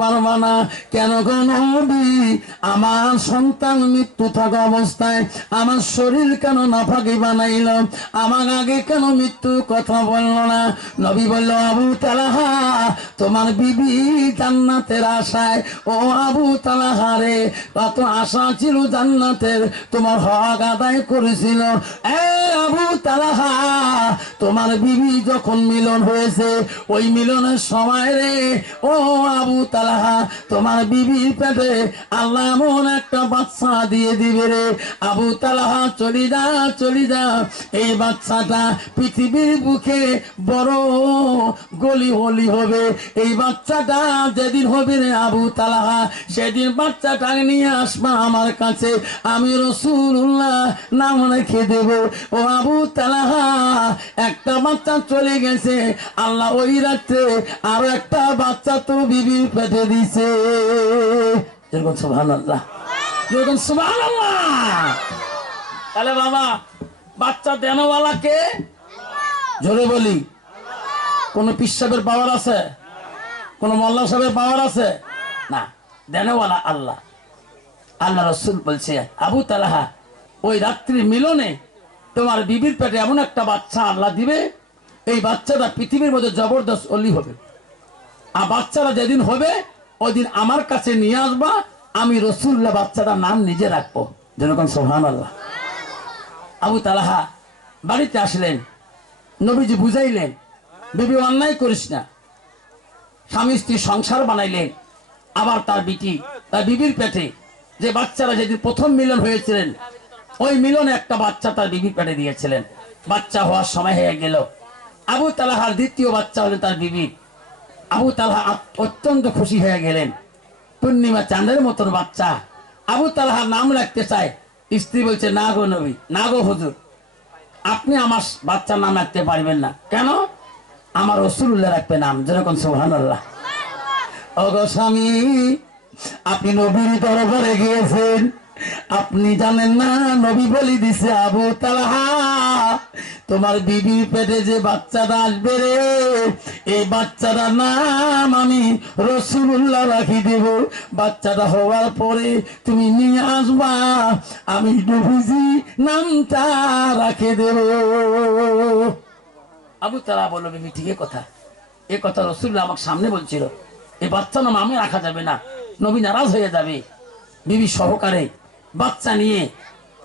পারবা না কেন গো নবী? আমার সন্তান মৃত্যু থাকা অবস্থায় আমার শরীর কেন নাফাকি বানাইল? আমার আগে কেন মৃত্যু কথা বলল না? নবী বলল, আবু তালহা, তোমার বিবি জান্নাতের আশায়। ও আবু তালহা রে, কত আশা ছিল জান্নাতের, তোমার হক আদায় করেছিল। এ আবু তালহা, তোমার বিবি যখন মিলন হয়েছে, ওই মিলনের সময় রে ও আবু তালহা, তোমার বিবির পেটে আল্লাহ এমন একটা বাচ্চা দিয়ে দিবে রে। আবু তালহা, চলি যা চলি যা, এই বাচ্চাটা পৃথিবীর বুকে বড় গলি হলি হবে। এই বাচ্চাটা যেদিন হবে রে আবু তালহা, সেদিন বাচ্চাটা নিয়ে আসবা আমার কাছে, আমি রাসূলুল্লাহ নাম রেখে দেব। ও আবু তালহা, একটা বাচ্চা চলে গেছে, আল্লাহ ওই রাত্রে আরো একটা বাচ্চা তো বিবির পেটে দিছে। যেরকম সুবহানাল্লাহ, যেরকম সুবহানাল্লাহ। তাহলে বাবা, বাচ্চা দেনওয়ালা কে? জোরে বলি। কোন পীর সাহেবের পাওয়ার আছে? কোন মোল্লা সাহেবের পাওয়ার আছে? না, দেনওয়ালা আল্লাহ। আল্লাহ রাসূল বলছে, আবু তালহা, ওই রাত্রি মিলনে তোমার বিবির পেটে এমন একটা বাচ্চা আল্লাহ দিবে, এই বাচ্চাটা পৃথিবীর মধ্যে জবরদস্ত অলি হবে। আর বাচ্চারা যেদিন হবে, ওই দিন আমার কাছে নিয়ে আসবা, আমি রাসূলুল্লাহ বাচ্চাটার নাম নিজে রাখবো। যেরকম সুবহানাল্লাহ। আবু তালহা বাড়িতে আসলেন, নবীজি বুঝাইলেন, বিবি অন্যায় করিস না। স্বামী স্ত্রী সংসার বানাইলেন। আবার তার বিবির পেটে যে বাচ্চারা যেদিন প্রথম মিলন হয়েছিলেন, ওই মিলনে একটা বাচ্চা তার বিবির পেটে দিয়েছিলেন। বাচ্চা হওয়ার সময় হয়ে গেল। আবু তালহার দ্বিতীয় বাচ্চা হলেন তার বিবি। আবু তালহা অত্যন্ত খুশি হয়ে গেলেন। পূর্ণিমা চাঁদের মতন বাচ্চা। আবু তালহার নাম রাখতে চায়, স্ত্রী বলছে, না গো নবী, না গো হুজুর, আপনি আমার বাচ্চার নাম রাখতে পারবেন না। কেন? আমার রাসূলুল্লাহ রাখবে নাম। যেরকম সুবহানাল্লাহ। ওগো স্বামী, আপনি নবীর দরবারে গিয়েছেন, আপনি জানেন না নবী বলি দিছে, আবু তালহা, তোমার বিবির পেটে যে বাচ্চাটা আসবে রে, এই বাচ্চাটার নাম আমি রাসূলুল্লাহ রাখি দেব। বাচ্চাটা হওয়ার পরে তুমি নিয়ে আসবা, আমি নবীজি নামটা রাখে দেব। আবু তালহা বলল, বিবি ঠিক কথা, এ কথা রাসূলুল্লাহ আমার সামনে বলছিল, এই বাচ্চা নাম আমি রাখা যাবে না, নবী নারাজ হয়ে যাবে। বিবি সহকারে বাচ্চা নিয়ে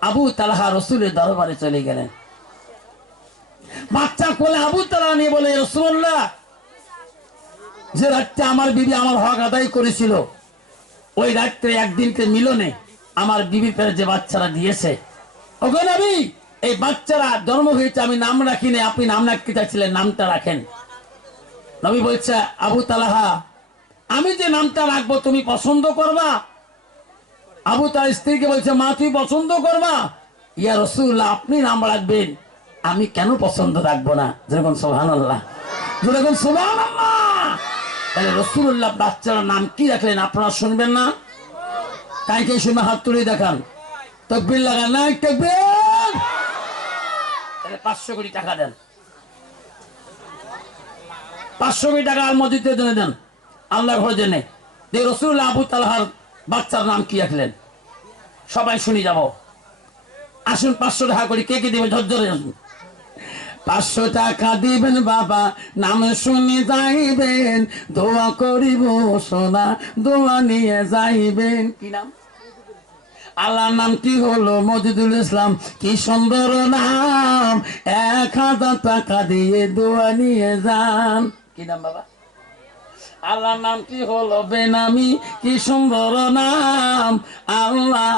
আবু তালহা রাসূলের দরবারে চলে গেলেন। বাচ্চা কোলে আবু তালহা নিয়ে বলে, রাসূলুল্লাহ, যে রাত্রে আমার বিবি আমার হক আদায় করেছিল, ওই রাত্রে একদিনকে মিলনে আমার বিবির পেটে যে বাচ্চারা দিয়েছে, ওগো নবী, এই বাচ্চারা জন্ম হয়েছে, আমি নাম রাখিনি, আপনি নাম রাখতে চাইছিলেন, নামটা রাখেন। নবী বলছে, আবু তালহা, আমি যে নামটা রাখবো তুমি পছন্দ করবা? আবু তার স্ত্রীকে বলছে, মা তুই পছন্দ করবা? ইয়া রাসূলুল্লাহ, আপনি নাম রাখবেন, আমি কেন পছন্দ রাখবো না? যেরকম সুবহানাল্লাহ, যেরকম সুবহানাল্লাহ। তাহলে রাসূলুল্লাহ বাচ্চার নাম কি রাখলেন আপনারা শুনবেন না? তাই কে শুনে হাত তুলে দেখান, তাকবীর লাগান, না তাকবীর। তাহলে 500 কোটি টাকা দেন, 500 কোটি টাকা আর মসজিদের জন্য দেন, আল্লাহর ঘরের জন্য। যে রাসূলুল্লাহ আবু তালহার বাচ্চার নাম কি রাখলেন সবাই শুনি যাব। আসুন 500 টাকা করে কে কে দিবেন? ঝরঝরে আসুন। 500 টাকা দিবেন বাবা, নাম শুনে যাইবেন, দোয়া করিব সোনা, দোয়া নিয়ে যাইবেন। কি নাম? আল্লাহর নামটি হলো মজিদুল ইসলাম। কি সুন্দর নাম, 1000 টাকা দিয়ে দোয়া নিয়ে যান। কি নাম বাবা? আল্লাহর নামটি হলো বেনামি। কি সুন্দর নাম, আল্লাহ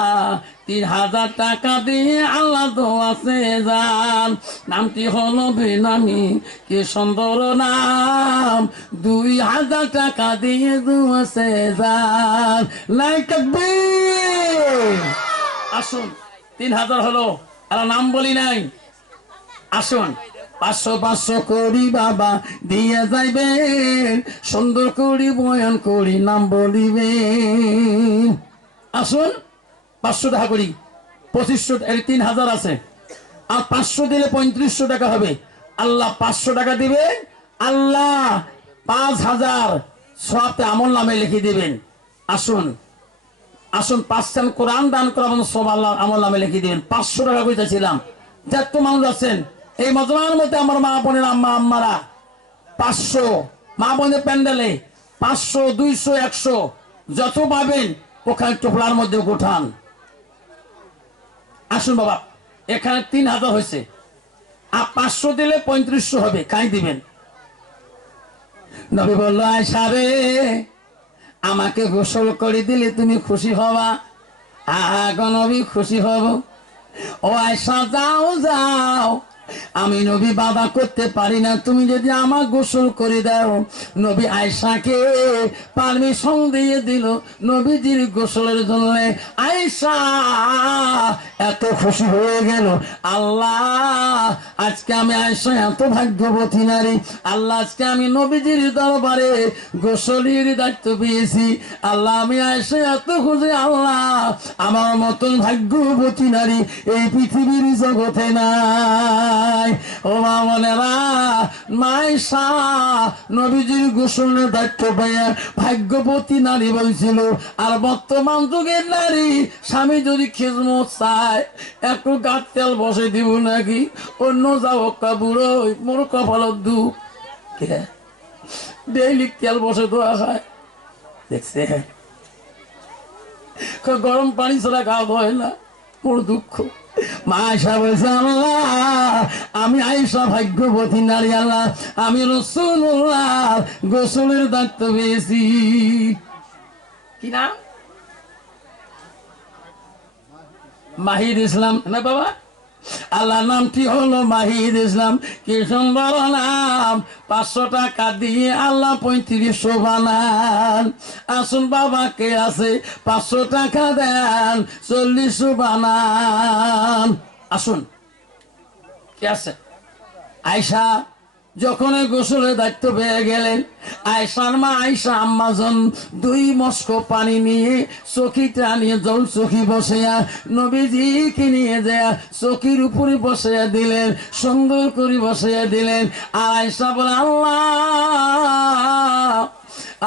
3000 টাকা দিয়ে আল্লাহ দোয়াতে যান। নামটি হলো বেনামি, কি সুন্দর নাম, 2000 টাকা দিয়ে দোয়াতে যান। লাই তাকবীর। আসুন, 3000 হলো, আর নাম বলি নাই। আসুন, 500 করি বাবা দিয়ে যাইবেন, সুন্দর করি বয়ান করি নাম বলিবেন। আসুন, 500 টাকা করি, 2500, 3000 আছে, আর 500 দিলে 3500 টাকা হবে। আল্লাহ 500 টাকা দিবে, আল্লাহ 5000 সবতে আমল নামে লিখে দিবেন। আসুন আসুন 5 কোরআন দান করা সব আল্লাহ আমল নামে লিখে দিবেন। 500 টাকা কইতেছিলাম। যত মানুষ আছেন এই মজমার মধ্যে আমার মা বোনের আম্মা আম্মারা 500, মা বোনের প্যান্ডেলে 500, 200, 100 যত পাবেন ওখানে টোপলার মধ্যে গোঠান। আসুন বাবা, এখানে 3000 হয়েছে, আর 500 দিলে 3500 হবে, কাই দিবেন। নবী বলল, আয়েশা রে, আমাকে গোসল করে দিলে তুমি খুশি হবা? আগো নবী, খুশি হব। ও আয়েশা, যাও যাও, আমি নবী বাধা করতে পারি না, তুমি যদি আমার গোসল করে দাও। নবী আয়েশাকে পারমিশন দিয়ে দিল নবীজির গোসলের জন্য। আয়েশা এত খুশি হয়ে গেল, আল্লাহ আজকে আমি আয়েশা এত ভাগ্যবতী নারী, আল্লাহ আজকে আমি নবীজির দরবারে গোসলের দায়িত্ব পেয়েছি। আল্লাহ আমি আয়েশা এত খুশি, আল্লাহ আমার মতন ভাগ্যবতী নারী এই পৃথিবীর জগতে নাই। ও মা মনেরা, মায়েশা নবীজির গোসলের দায়িত্ব পাইয়া ভাগ্যবতী নারী বলছিল। আর বর্তমান যুগের নারী স্বামী যদি খিজমত চায় একটু গাছ তেল বসে দিব নাকি, অন্য যাও বুড়ো মোর কপালত দুঃখ ডেইলি তেল বসে দোয়া খায়, দেখছে গরম পানি ছাড়া খাওয়া হয় না, মোর দুঃখ। মা আয়েশা বলছে, আল্লাহ আমি আয়েশা ভাগ্যবতী নারী, আল্লাহ আমি রাসূলুল্লাহ গোসলের দায়িত্ব পেয়েছি। কি নাম? মাহিদ ইসলাম না বাবা, আল্লাহ নামটি হলো মাহিদ ইসলাম। কি সুন্দর নাম। 500 টাকা দিয়ে আল্লাহ 3500 বানান। আসুন বাবা, কে আছে 500 টাকা দেন 4000 বানান। আসুন, কে আছে? আয়েশা যখন গোসলের দায়িত্ব পেয়ে গেলেন, আয়েশার মা আয়েশা আম্মাজন 2 মস্ক পানি নিয়ে চকিটা নিয়ে জল চকি বসেয়া নবীজিকে নিয়ে যায় চকির উপরে বসিয়া দিলেন, সুন্দর করে বসিয়া দিলেন। আর আয়েশা বলে, আল্লাহ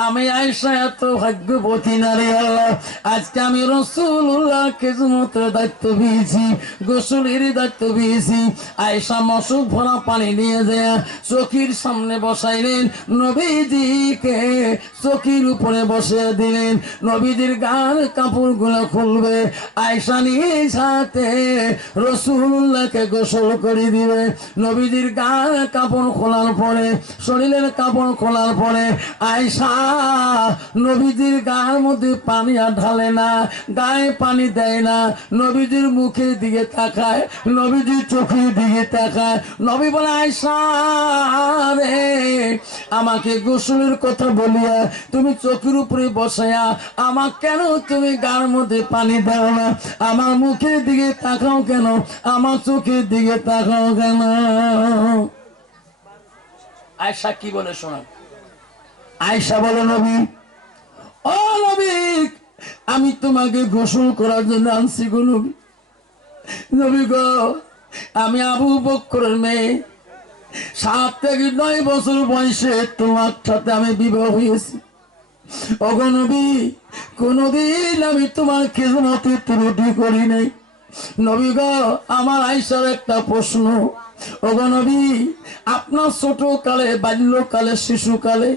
আমি আয়েশা এত ভাগ্যবতী নারী, আল্লাহ আজকে আমি রাসূলুল্লাহ খিজমতের দায়িত্ব পেয়েছি, গোসলের দায়িত্ব পেয়েছি। আয়েশা মশক ভরা পানি নিয়ে যায় চকির সামনে বসাইলেন, নবীজিকে চকির উপরে বসিয়ে দিলেন। নবীজির গার কাপড় গুলো খুলবে, আয়েশা নিজ হাতে রাসূলুল্লাহকে গোসল করে দিবে। নবীজির গার কাপড় খোলার পরে, শরীরের কাপড় খোলার পরে আয়েশা নবীজির গায়ের মধ্যে পানি আর ঢালে না, গায়ে পানি দেয় না, নবীজির মুখের দিকে তাকায়, নবীজির চোখের দিকে তাকায়। নবী বলে, আয়েশা রে, আমাকে গোসলের কথা বলিয়া তুমি চোখের উপরে বসাইয়া আমার কেন তুমি গায়ের মধ্যে পানি দাও না? আমার মুখের দিকে তাকাও কেন? আমার চোখের দিকে তাকাও কেন? আয়েশা কি বলে শোনা? আয়েশা বলে, নবী, ও নবী, আমি তোমাকে গোসল করার জন্য আনছি গো নবী। নবী গো, আমি আবু বকরের মেয়ে, 7 থেকে 9 বছর বয়সে তোমার সাথে আমি বিবাহ হয়েছি। ওগো নবী, কোনদিন আমি তোমার খিজমতে ত্রুটি করি নাই। নবী গো, আমার আয়েশার একটা প্রশ্ন, ওগো নবী, আপনার ছোটকালে, বাল্যকালে, শিশুকালে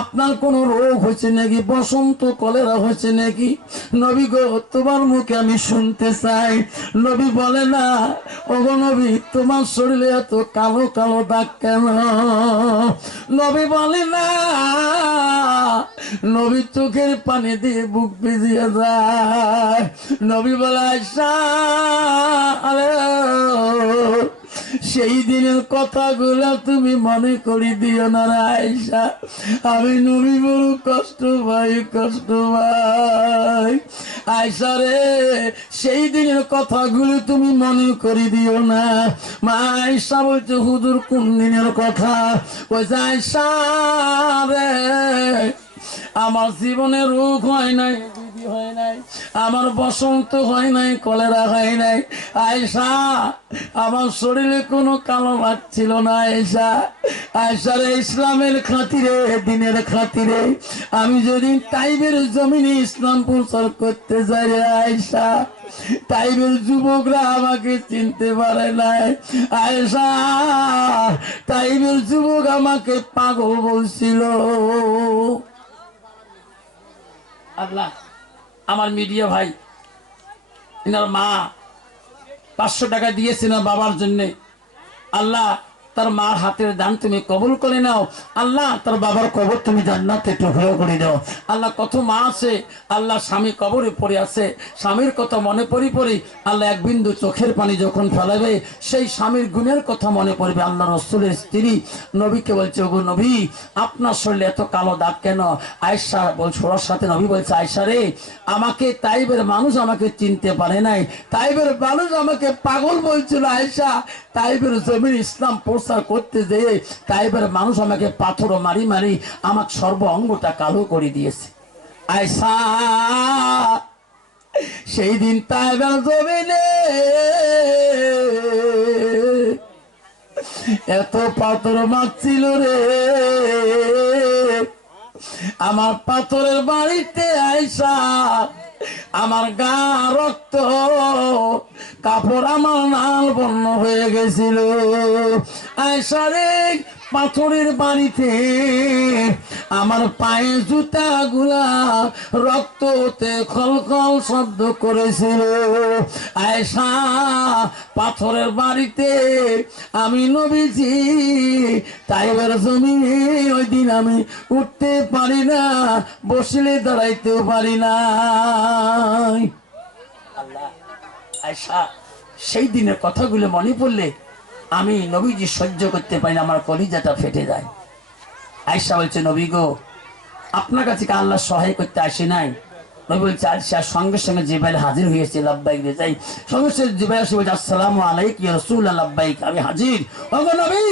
আপনার কোন রোগ হয়েছে নাকি? বসন্ত কলেরা হয়েছে নাকি? নবী গো, তোমার মুখে আমি শুনতে চাই। নবী বলে, না। ওগো নবী, তোমার শরীরে এত কালো কালো দাগ কেন? নবী বলে, না। নবী চোখের পানি দিয়ে বুক ভিজিয়ে যায়। নবী বলে, আয়েশা আরে, সেই দিনের কথাগুলো তুমি মনে করি দিও না আয়েশা, আমি নবী বড় কষ্ট পাই, কষ্ট পাই। আয়েশা রে, সেই দিনের কথাগুলো তুমি মনে করি দিও না। মা আয়েশা বলছে, হুজুর কোন দিনের কথা? বলছে, আয়েশা রে, আমার জীবনে রোগ হয় নাই, ব্যাধি হয় নাই, আমার বসন্ত হয় নাই, কলেরা হয় নাই। আয়েশা, আমার শরীরে কোনো কালো ভাগ ছিল না। আয়েশা, আয়েশার ইসলামের খাতিরে, দিনের খাতিরে আমি যদি তাইবের জমিনে ইসলাম প্রচার করতে যাই রে আয়েশা, তাইবের যুবকরা আমাকে চিনতে পারে নাই। আয়েশা, তাইবের যুবক আমাকে পাগল বলছিল। আল্লাহ, আমার মিডিয়া ভাই, এনার মা 500 টাকা দিয়েছিল বাবার জন্য। আল্লাহ, তার মার হাতের দান তুমি কবুল করে নাও। আল্লাহ, তার বাবার কবর তুমি জান্নাতে টুকরো করে দাও। আল্লাহ, কত মা আছে আল্লাহ স্বামী কবরে পড়ে আছে, স্বামীর কথা মনে পড়ি আল্লাহ এক বিন্দু চোখের পানি যখন ফেলাবে সেই স্বামীর গুণের কথা মনে পড়বে। আল্লাহ রসুলের স্ত্রী নবীকে বলছে, ওগো নবী, আপনার শরীরে এত কালো দাগ কেন? আয়েশা বলছে, ওর সাথে নবী বলছে, আয়েশা রে, আমাকে তাইবের মানুষ আমাকে চিনতে পারে নাই, তাইবের মানুষ আমাকে পাগল বলছিল। আয়েশা, তাইবের জমিন ইসলাম প্রচার করতে যেয়ে তাইবের মানুষ আমাকে পাথর মারি মারি আমার সর্ব অঙ্গটা কালো করে দিয়েছে। আয়েশা, সেই দিন তাইবের জমিনে এত পাথর মারছিল রে, আমার পাথরের বাড়িতে আয়েশা আমার গা রক্ত, কাপড় আমার লাল বর্ণ হয়ে গেছিল। আয়েশা রে, পাথরের বাড়িতে আমার পায়ে জুতা গুলা রক্ততে খলখল শব্দ করেছিল। আয়েশা, পাথরের বাড়িতে আমি নবীজি তাইবের জমিনে ওই দিন আমি উঠতে পারি না, বসলে দাঁড়াইতেও পারি না। আল্লাহ, আয়েশা, সেই দিনের কথাগুলো মনে পড়লে আমি নবীজি সহ্য করতে পারি না, আমার কলিজাটা ফেটে যায়। আয়েশা বলছে, নবী গো, আপনার কাছে কি আল্লাহ সহায় করতে আসে নাই? নবী বলছে, আয়েশা, সঙ্গে সঙ্গে জিবরাইল হাজির হয়েছে, লাব্বাইক রে যাই। সঙ্গে সঙ্গে জিবরাইল এসে বলছে, আসসালামু আলাইকা ইয়া রাসূলুল্লাহ, লাব্বাইক, আমি হাজির। ওগো নবী,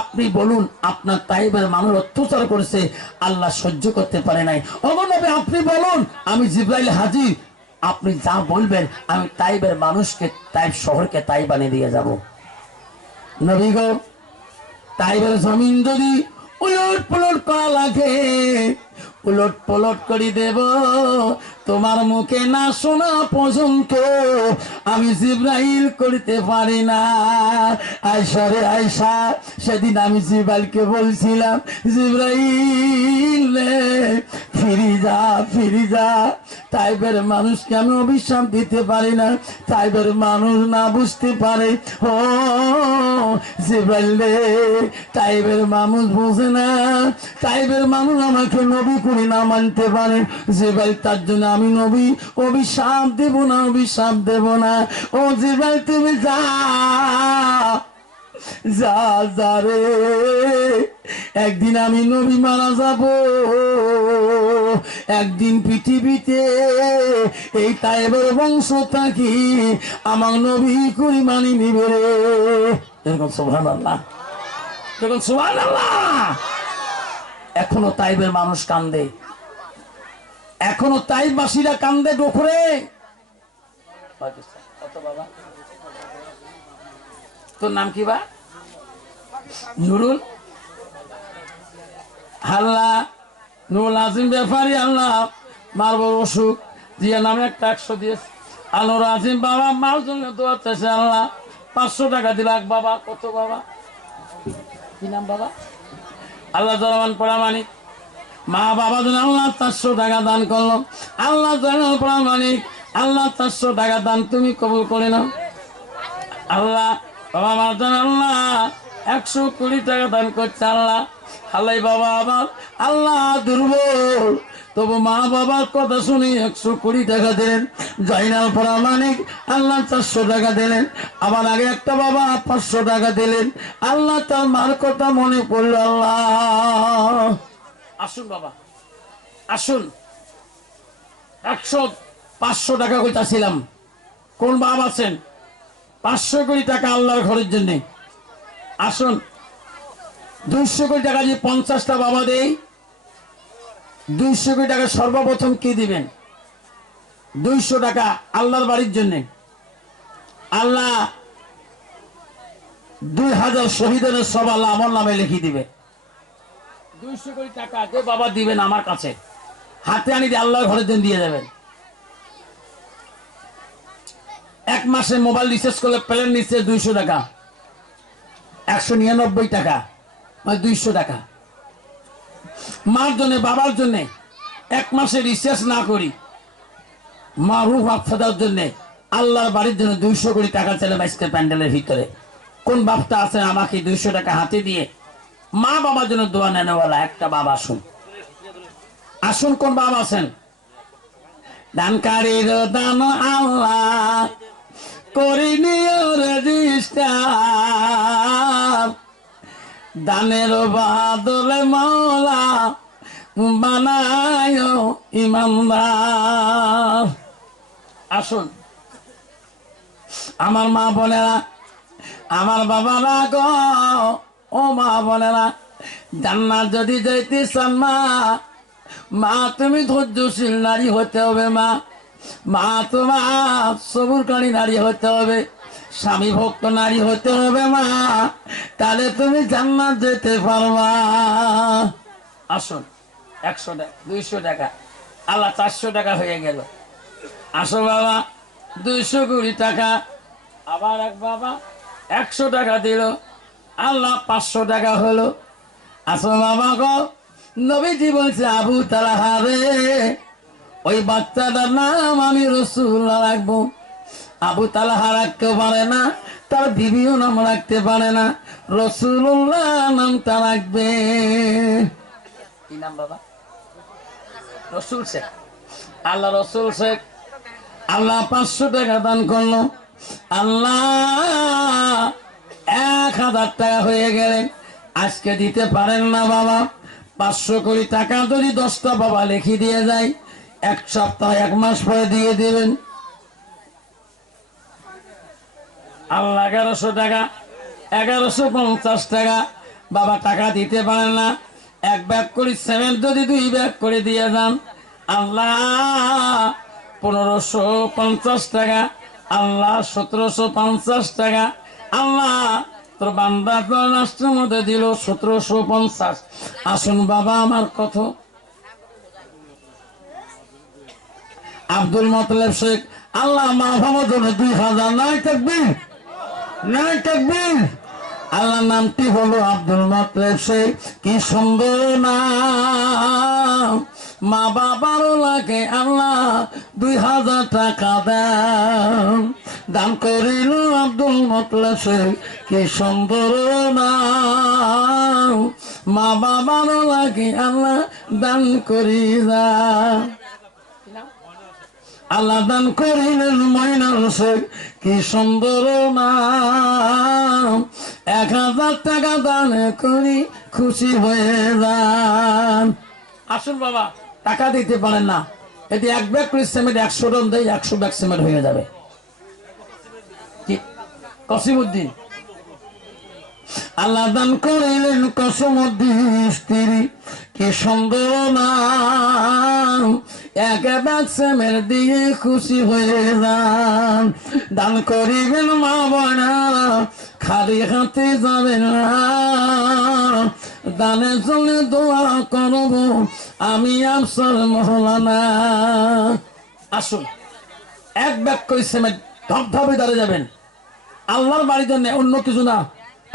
আপনি বলুন, আপনার তাইবের মানুষ অত্যাচার করেছে, আল্লাহ সহ্য করতে পারে নাই। ওগো নবী, আপনি বলুন, আমি জিবরাইল হাজির, আপনি যা বলবেন আমি তাইবের মানুষকে, তাইব শহরকে তাই বানিয়ে দিয়ে যাব। নবী গো, তাইবের জমিন যদি উলট পুলট করা লাগে, উলট পলট করে দেব, তোমার মুখে না শোনা পর্যন্ত আমি জিবরাইল করতে পারি না। আয়েশা রে আয়েশা, সেদিন আমি জিবরাইলকে বলছিলাম, জিবরাইল রে, ফিরি যা, ফিরি যা, তাইবের মানুষকে আমি অভিশাপ দিতে পারি না, তাইবের মানুষ না বুঝতে পারে। ও জিবরাইল রে, তাইবের মানুষ বোঝে না, তাইবের মানুষ আমাকে নবী করে না মানতে পারে। জিবরাইল, তার জন্য আমি নবী অভিশাপ দেব না, অভিশাপ দেব না। ও জিবরাইল, তুমি যা, যা যা রে, একদিন আমি নবী মারা যাব, একদিন পৃথিবীতে এই তাইবের বংশ থাকি আমার নবী করে মানি নিবে রে। এরকম সুবহানাল্লাহ, এরকম সুবহানাল্লাহ। এখনো তাইবের মানুষ কান্দে, এখনো তাইবাসীরা কান্দে ডোখরে। কত বাবা, তোর নাম কি বা? নুরুল, আল্লাহ, নুরুল আজিম ব্যাপারী, আল্লাহ মার বড় অসুখ, জিয়া নামে একটা 100 দিয়েছে। আল্লাহর আজিম বাবা মার জন্য দোয়া চাইছে, আল্লাহ 500 টাকা দিলাক বাবা। কত বাবা, কি নাম বাবা? আল্লাহ জনমান পড়ামানিক, মা বাবা যেন আল্লাহ 400 টাকা দান করলো। আল্লাহ জনমান পড়ামানিক, আল্লাহ 400 টাকা দান তুমি কবুল করে নাও। আল্লাহ বাবা মার জন্য আল্লাহ 120 টাকা দান করছে। আল্লাহ, আল্লাহ বাবা আমার আল্লাহ দুর্বল, তবু মা বাবার কথা শুনে 120 টাকা দিলেন। জয়নাল পরামানিক আল্লাহ 400 টাকা দিলেন। আবার আগে একটা বাবা 500 টাকা দিলেন। আল্লাহ, তার মার কথা মনে পড়ল। আল্লাহ, আসুন বাবা, আসুন। 500 টাকা কইতাছিলাম, কোন বাবা আছেন 500 কোটি টাকা আল্লাহর ঘরের জন্য? আসুন, 200 কোটি টাকা যে 50টা বাবা দেই, 200 কোটি টাকা সর্বপ্রথম কি দিবেন? 200 টাকা আল্লাহর বাড়ির জন্য। আল্লাহ 2000 শহীদের সব আল্লাহ আমার নামে লিখে দিবে। 200 কোটি টাকা যে বাবা দিবেন আমার কাছে, হাতে আনি দিয়ে আল্লাহর ঘরের জন্য দিয়ে দেবেন। 1 মাসে মোবাইল রিচার্জ করলে প্ল্যান নিচ্ছে 200 টাকা, 199 টাকা, মানে 200 টাকা। মার জন্য বাবার জন্য 1 মাসে রিচার্জ না করি মা রুহ আফসাদার জন্য আল্লাহর বাড়ির জন্য 200 কোটি টাকা চলে মাইস্কে প্যান্ডেলের ভিতরে। কোন বাপটা আছে আমাকে 200 টাকা হাতে দিয়ে মা বাবার জন্য দোয়া নেনেওয়ালা একটা বাবা? আসুন আসুন, কোন বাবা আছেন? দানকারীর দান আল্লাহ করিনি রেজিস্টার, দানের বাদলে মাওলা বানায় ইমানদার। আসুন আমার মা বোনেরা, আমার বাবারা গো, ও মা বোনেরা, জান্নাত যদি যাইতে চান মা, মা তুমি ধৈর্যশীল নারী হতে হবে। মা তোমার সবুরকারী নারী হতে হবে, স্বামী ভক্ত নারী হতে হবে মা, তাহলে তুমি জান্নাত যেতে পারবা। আসুন 100 টাকা 200 টাকা, আল্লাহ 400 টাকা হয়ে গেল। আসো বাবা 200 কোটি টাকা। আবার এক বাবা 100 টাকা দিল, আল্লাহ 500 টাকা হলো। আসো বাবা গো, নবীজি বলছে আবু তালহা রে, ওই বাচ্চাটার নাম আমি রাসূলুল্লাহ রাখবো। আবু তালহা রাখতে পারে না, তার বিবিও নাম রাখতে পারে না, রাসূলুল্লাহ নামটা রাখবে। কি নাম বাবা? রসুল শেখ। আল্লাহ রসুল শেখ। আল্লাহ 500 টাকা দান করলো, আল্লাহ 1000 টাকা হয়ে গেলেন। আজকে দিতে পারেন না বাবা, 500 কোটি টাকা যদি 10টা বাবা লিখে দিয়ে যায়, 1 সপ্তাহ 1 মাস পরে দিয়ে দেবেন। আল্লাহ 1100 টাকা, 1150 টাকা বাবা টাকা দিতে পারেন না, 1 ব্যাগ করে সিমেন্ট যদি 2 ব্যাগ করে দিয়ে যান, আল্লাহ 1550 টাকা, আল্লাহ 1750 টাকা, আল্লাহ তোর বান্দা রাষ্ট্রের মধ্যে দিল 1750। আসুন বাবা আমার কত? আব্দুল মতলেব শেখ, আল্লাহ মা বাবার জন্য 2000। নাই তাকবীর, নাই তাকবীর। আল্লাহ নামটি হলো আব্দুল মতলেব শেখ। কি সুন্দর নাম, মা বাবারও লাগে আল্লাহ 2000 টাকা দেন দান করিল আব্দুল মতলেব শেখ। কি সুন্দর নাম, মা বাবারও লাগে আল্লাহ দান করি যা। আল্লাহ দান করিলেন ময়নাল শেখ। কি সুন্দর নাম, 1000 টাকা দান করি খুশি হয়ে যান। আসুন বাবা, টাকা দিতে পারেন না, এটি 1 ব্যাগ করে সিমেন্ট 100 টন দেয়, 100 ব্যাগ সিমেন্ট হয়ে যাবে। কি কসিমউদ্দিন? আল্লাহ দান করিলেন কসমুদ্দিন স্ত্রী। কি সুন্দর নাম, 1 ব্যাগ সিমেন্ট দিয়ে খুশি হয়ে যান। দান করিবেন মা বোনা, খালি হাতে যাবেন না, দানে চলে দোয়া করব আমি আফসর মহলানা। আসুন 1 ব্যাগ করে সিমেন্ট ধবধবে দাঁড়িয়ে যাবেন। আল্লাহর বাড়ির জন্য, অন্য কিছু না।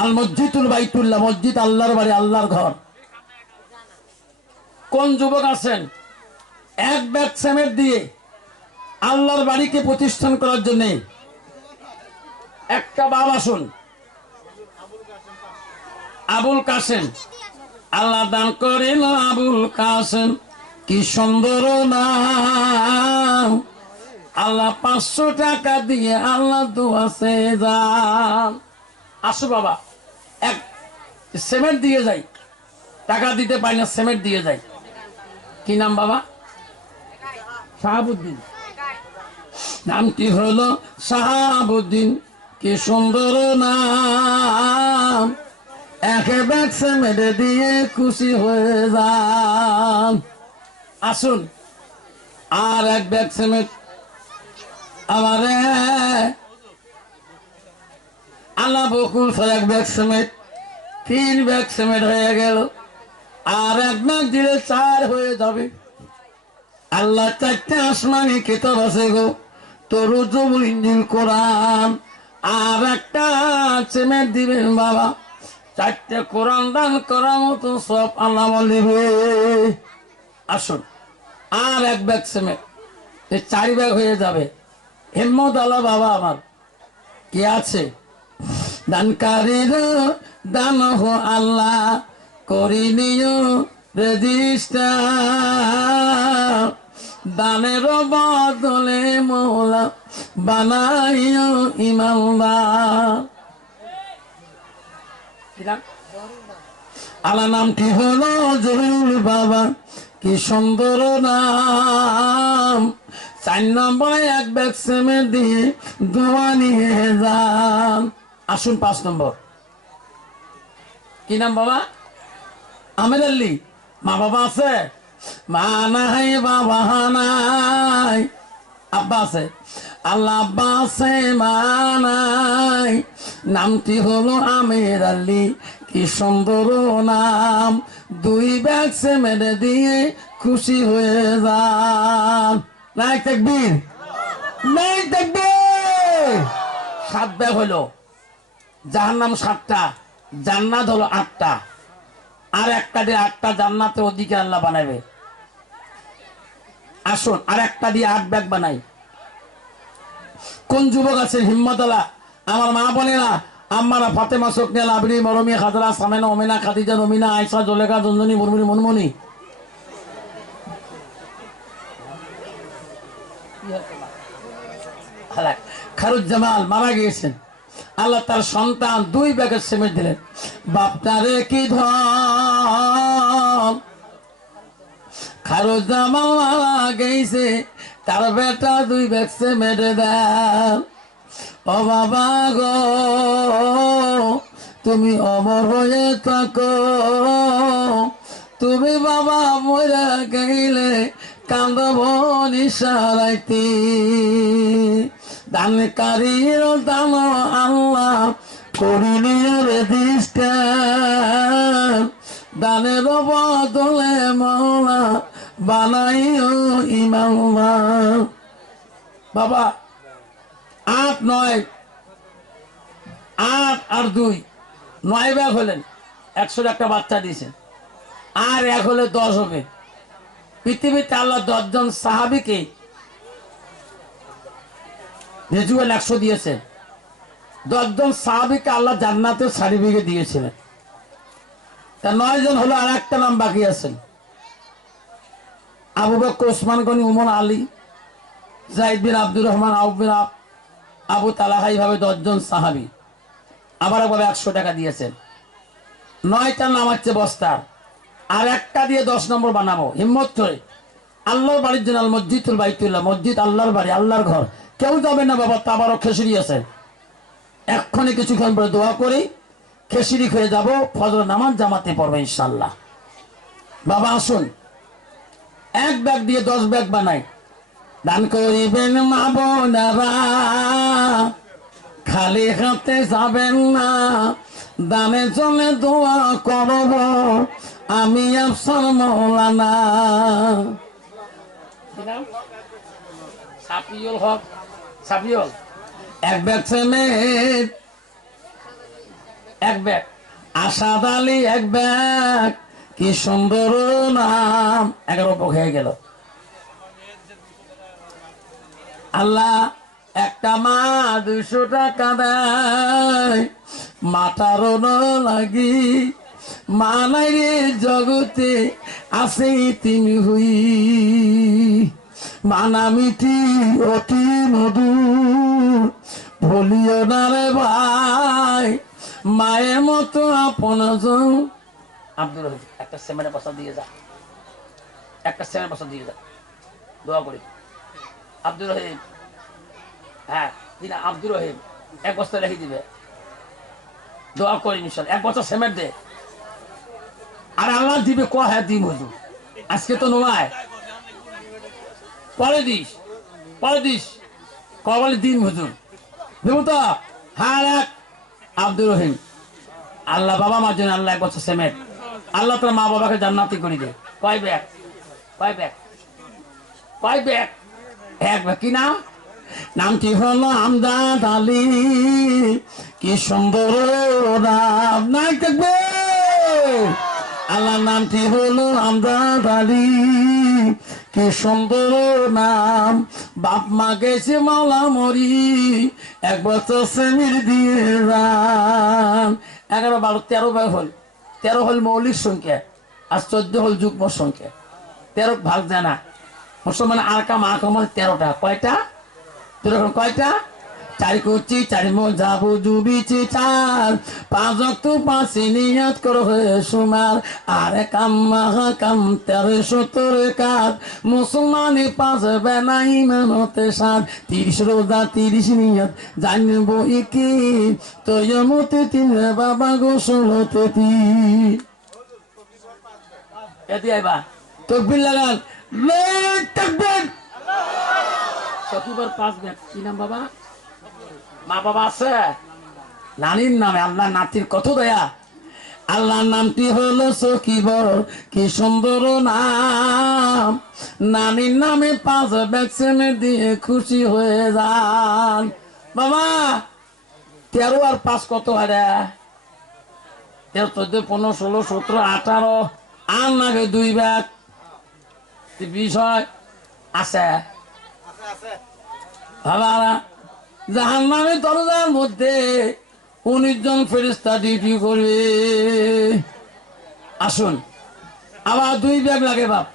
আল মসজিদুল বাইতুল্লাহ, মসজিদ আল্লাহর বাড়ি, আল্লাহর ঘর। কোন যুবক আছেন 1 ব্যাগ সিমেন্ট দিয়ে আল্লাহর বাড়িকে প্রতিষ্ঠান করার জন্য? একটা বাবা আসুন। আবুল কাসেম, আল্লাহ দান করেন আবুল কাসেম। কি সুন্দর নাম, আল্লাহ 500 টাকা দিয়ে আল্লাহ দোয়াছে যান। আসো বাবা, 1 সিমেন্ট দিয়ে যাই, টাকা দিতে পারি না, সিমেন্ট দিয়ে যাই। কি নাম বাবা? শাহাবুদ্দিন। নামটি হলো শাহাবুদ্দিন। কি সুন্দর নাম, 1 ব্যাগ সিমেন্ট দিয়ে খুশি হয়ে যান। আসুন আর এক ব্যাগ সিমেন্ট আমারে আল্লাহ বকুল এক ব্যাগ সিমেন্ট, 3 ব্যাগ সিমেন্ট হয়ে গেল। আর এক ব্যাগ দিলে 4 হয়ে যাবে। আল্লাহ 4টে আসমানি কিতাব আছে গো, তরু জবুল ইঞ্জিল কোরআন। আর একটা সিমেন্ট দিবেন বাবা, 4টে কোরআন দান করার মতো সব আল্লাহ দিবে। আসুন আর এক ব্যাগ সিমেন্ট, 4 ব্যাগ হয়ে যাবে। হিম্মত আল্লাহ বাবা আমার কি আছে? দানকারীর দান হো আল্লাহ করি নিও রেজিস্টার, দানের বদলে মৌলা বানাইও ইমানদার। আল্লাহ নামটি হলো জহুরুল বাবা, কি সুন্দর নাম। 4 নম্বরে এক ব্যাগ সিমেন্ট দিয়ে দোয়া নিয়ে যান। আসুন 5 নম্বর, কি নাম বাবা? আমের আলী। মা বাবা আছে? মা নাই, বাবা নাই, আব্বা আছে। আল্লাহ আব্বা আছে, মা নাই। নামটি হলো আমের আলী, কি সুন্দর নাম। 2 ব্যাগ সিমেন্ট দিয়ে খুশি হয়ে যান। নাই তাকবীর, নাই তাকবীর। 7 ব্যাগ হলো। জাহান্নাম 7টা, জান্নাত হলো 8টা। আর একটা দিয়ে 8টা জান্নাতের অধিকার আল্লাহ বানাবে। আসুন আর একটা দিয়ে 8 ব্যাগ বানাই। কোন যুবক আছে হিম্মত আল্লাহ? আমার মা বোনেরা, আম্মারা, ফাতেমা, সুকনিয়া, লাবরি, মরমি, খাজরা, সামেনা, ওমেনা, খাদিজা, নমিনা, আয়েশা, জুলেখা, জঞ্জনী, মুরমুরি, মনমনি। খারুজ্জামাল মারা গিয়েছেন। আল্লাহ তার সন্তান 2 ব্যাগের সিমেন্ট দিলেন। বাপটারে কি ধন, খারুজ্জামাল মারা গেছে, তার বেটা 2 ব্যাগ সিমেন্ট দেন। ও বাবা গো, তুমি অমর হয়ে থাকো। তুমি বাবা মরে গেলে কান্দব নিশারাইতি। দানকারীর দান আল্লাহ করিনি রেজিস্টার, দানের বদলে মৌলা বানাইও ইমানদার। বাবা 8, 9, 8 আর 2, 9 ব্যাগ হলেন। 100 একটা বাচ্চা দিয়েছেন। আর 1 হলে 10 হবে। পৃথিবীতে আল্লাহ 10 জন সাহাবীকে রেজুয়াল 100 দিয়েছেন। 10 জন সাহাবীকে আল্লাহ জান্নাতের সার্টিফিকেট দিয়েছিলেন। তা 9 জন হলো। আর একটা নাম বাকি আছেন, আবু বকর, ওসমান গনি, উমর, আলী, যায়েদ বিন আব্দুর রহমান, আউফ বিন আবু তালহা, এইভাবে 10 জন সাহাবী আবার একবার 100 টাকা দিয়েছেন। 9টার নাম হচ্ছে বস্তার। আর একটা দিয়ে 10 নম্বর বানাবো। হিম্মত করে আল্লাহর বাড়ির জন্য, মসজিদুল বাইতুল্লাহ, মসজিদ আল্লাহর বাড়ি, আল্লাহর ঘর। কেউ যাবে না বাবা, তাবারও খেসুরি আছে। এক্ষণে কিছুক্ষণ পরে দোয়া করি, খেসুরি খেয়ে যাব, ফজর নামাজ জামাতে পড়বে ইনশাল্লাহ। বাবা আসুন 1 ব্যাগ দিয়ে 10 ব্যাগ বানাই। দান করিবেন মা বোনেরা, খালি হাতে যাবেন না। দানে জলে দোয়া করব আমি Afsar Maulana. Safiul Haque, Safiul. 1 bag cement, 1 bag. Asad Ali 1 bag, কি সুন্দর নাম। 11 ব্যাগ হয়ে গেল। আল্লাহ একটা মা 200 টাকা দেয়, মাতারও লাগি। মা নাই রে জগতে আছে তুমি হুই, মানা মিঠি অতি মধুর, ভুলিও না রে ভাই মায়ের মতো আপনজন। আব্দুর রহিম একটা সেমেন্টের বস্তা দিয়ে যা, একটা সেমেন্ট বস্তা দিয়ে যা, দোয়া করি। আব্দুর রহিম, হ্যাঁ দিনা, আব্দুর রহিম 1 বস্তা রেখে দিবে, দোয়া করি ইনশাআল্লাহ। 1 বস্তা সিমেন্ট দে, আর আল্লাহ দিবে। হ্যাঁ দিন হুজুর, আজকে তো নয়, পরে দিস, পরে দিস। কবলে দিন হুজুর দেবো তো। হ্যাঁ এক আব্দুর রহিম, আল্লাহ বাবা মার জন্য আল্লাহ 1 বছর সিমেন্ট, আল্লাহ তোর মা বাবাকে জান্নাতি করে দে। কয় ব্যাগ, কয় ব্যাগ, কয় ব্যাগ? এক ব্যাগ। কি নাম? নামটি হলো আমজাদ আলী। কি সুন্দর নাম, নাই দেখবে। আল্লাহর নামটি হলো আমজাদ আলী। কি সুন্দর নাম। বাপ মা গেছে মাওলা মরি, 1 বছর শ্রেণীর দিয়ে যান। 11, 12, 13 ভাগ হল। 13 হল মৌলিক সংখ্যা, আর 14 হল যুগ্ম সংখ্যা। 13 ভাগ জানা মুসলমান আর কাম আকাম 13টা। কয়টা? তোর কয়টা? 4 কুচি 4 মোজাবু জুবিছি 4, 5 ওয়াক্ত 5 নিয়াত করো সুমার। আর কাম কাম 13 কাজ মুসলমানে 5 বেনাই মানতে 7, 30 রোজা 30 নিয়াত জানবো কি তৈমতে 3 বাবা গোসল হতে 3। এদি আইবা তকবীর লাগান, লেট তাকবীর। সকিবার 5 ব্যাগ। কি নাম বাবা? মা বাবা আছে? নানির নামে আল্লাহ নাতির কত দয়া। আল্লাহর নামটি হলো সকিবর। কি সুন্দর নাম। নানির নামে 5 ভ্যাকসিন দিয়ে খুশি হয়ে যান। বাবা 13 আর 5 কত হয় রে? 13, 14, 15, 16, 17, 18 আর নাগে 2 ব্যাগ 20 হয়। আছে বাবা। জাহান্নামের দরজার মধ্যে 19 জন ফেরেশতা ডিউটি করবে। আসুন, আবার 2 ব্যাগ লাগে বাপ।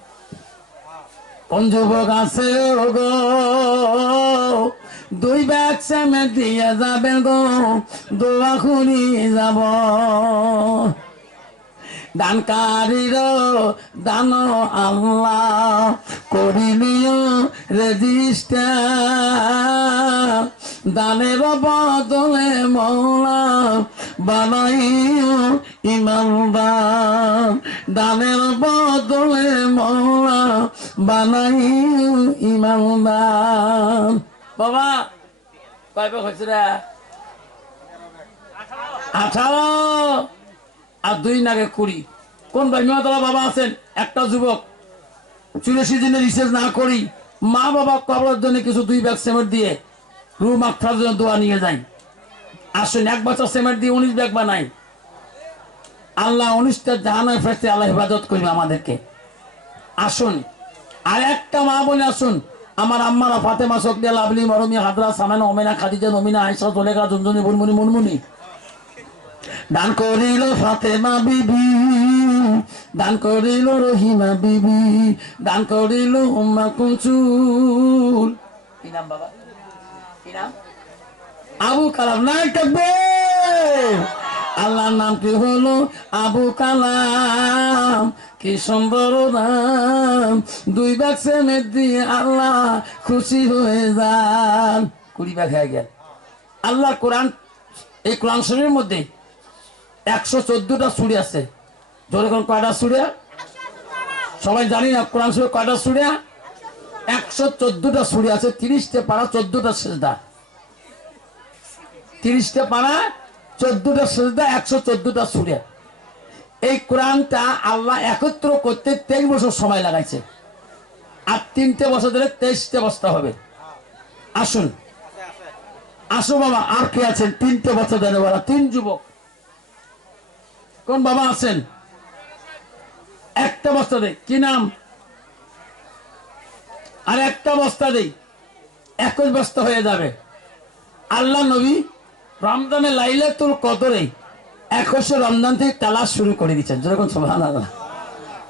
কোন যুবক আছে গো 2 ব্যাগ সেমে দিয়ে যাবে গো, দোয়া খুলি যাব। দানকারীর দান আল্লাহ করিলিও রেজিস্টার। দানের বদলে মৌলা বানাইও ইমানদার। দানের বদলে মৌলা বানাইও ইমানদার। বাবা কয় ব্যাগ হয়েছে রে? 18 আর 2 নাগে 20। কোন ভাই মেয়াতলা বাবা আছেন? একটা যুবক 84 দিনের রিসার্চ না করি মা বাবা কবরের জন্য কিছু 2 ব্যাগ সিমেন্ট দিয়ে রুম আফটার জন্য দোয়া নিয়ে যাই। আসুন 1 বছর সিমেন্ট দিয়ে 19 ব্যাগ বানাই। আল্লাহ 19টা জাহান্নামে ফেরেশতা আল্লাহ হেফাজত করবে আমাদেরকে। আসুন আর একটা মা বলে আসুন, আমার আম্মারা ফাতেমা, সকিয়া, লাভলি, মরমি, হাদরা, সামানা, ওমেনা, খাদিজা, নমিনা, আয়েশা, জোলেখা, জুনজুনি, বুনমুনি, মুনমুনি দান করিল ফাতেমা বিবি, দান করিল রহিমা বিবি, দান করিল উম্মা কুলসুম। কি নাম বাবা? কি নাম? আবু কালাম। নাই থাকবে। আল্লাহর নামটি হলো আবু কালাম। কি সুন্দর নাম। 2 ব্যাগ সেমেন্ট দিয়ে আল্লাহ খুশি হয়ে যান। 20 ব্যাগ হয়ে গেল। আল্লাহ কোরআন, এই কোরআন শরীফের মধ্যে 114টা সূরা আছে। জোরে কোন কয়টা সূরা? সবাই জানি না কোরআন শরীফে কয়টা সূরা? 114টা সূরা আছে। 30টা পারা 14টা সিজদা। 30টা পারা 14টা সিজদা, 114টা সূরা। এই কোরআনটা আল্লাহ একত্র করতে 23 বছর সময় লাগাইছে। আর 3টে বছর ধরে 23টে বস্তা হবে। আসুন আসো বাবা, আর কে আছেন 3টে বছর ধরে বলা? 3 যুবক। কোন বাবা আছেন? একটা বস্তা দেই। কি নাম? আর একটা বস্তা দেই, 21 বস্তা হয়ে যাবে। আল্লাহ নবী রমজানে লাইলাতুল কদরে 21 রমজান থেকে তালাশ শুরু করে দিচ্ছেন। যেরকম সুবহানাল্লাহ,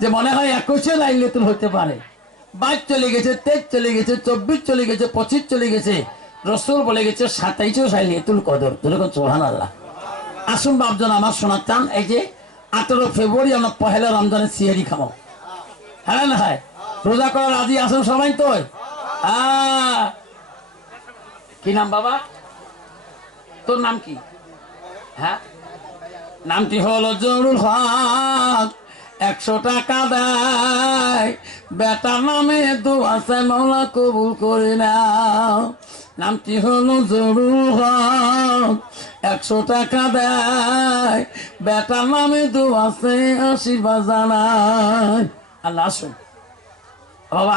যে মনে হয় 21 লাইলাতুল হতে পারে। 22 চলে গেছে, 23 চলে গেছে, 24 চলে গেছে, 25 চলে গেছে। রসুল বলে গেছে 27 লাইলাতুল কদর। যেরকম সুবহানাল্লাহ। আসুন বাপজন আমার শোনার চান, এই যে 18 ফেব্রুয়ারি আমরা পহেলা রমজানের সিয়ারি খাবো। হ্যাঁ না? হয় রোজা করার রাজি আসুন সবাই তো। কি নাম বাবা? তোর নাম কি? হ্যাঁ, নামটি হলো জরুল হক। 100 টাকা দেয়, বেটার নামে দোয়া চাই মাওলা কবুল করে নাও। নামটি হলো জরুল হক, 100 টাকা দেয়, বেটার নামে দোয়া চাই আশীর্বাদ জানাই। আল্লাহ আসুন বাবা,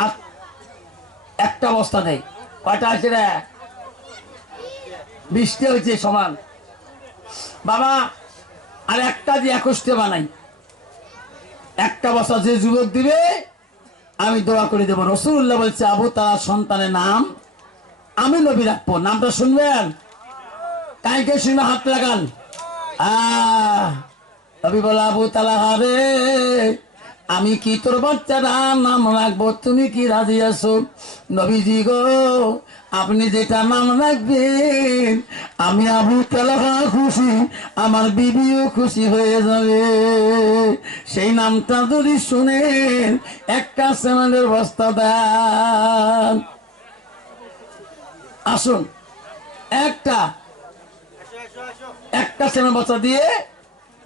একটা বস্তা নেই, কয়টা আছে রে? 20টা হয়েছে সমান বাবা। আর একটা দিয়ে 21টা বানাই, একটা বস্তা যে যুবক দিবে আমি দোয়া করে দেবো। রাসূলুল্লাহ বলছে আবু তালহার সন্তানের নাম আমি নবী রাখবো। নামটা শুনবেন? কাইকে শুনে হাত লাগান। নবী বলে আবু তালহা রে, আমি কি তোর বাচ্চারা নাম রাখবো, তুমি কি রাজি আছো? নবীজি গো, আপনি যেটা নাম রাখবেন আমি আবু তালহা খুশি, আমার বিবিও খুশি হয়ে যাবে। সেই নামটা যদি শুনেন একটা সিমেন্টের বস্তা দেন। আসুন, একটা সিমেন্ট বস্তা দিয়ে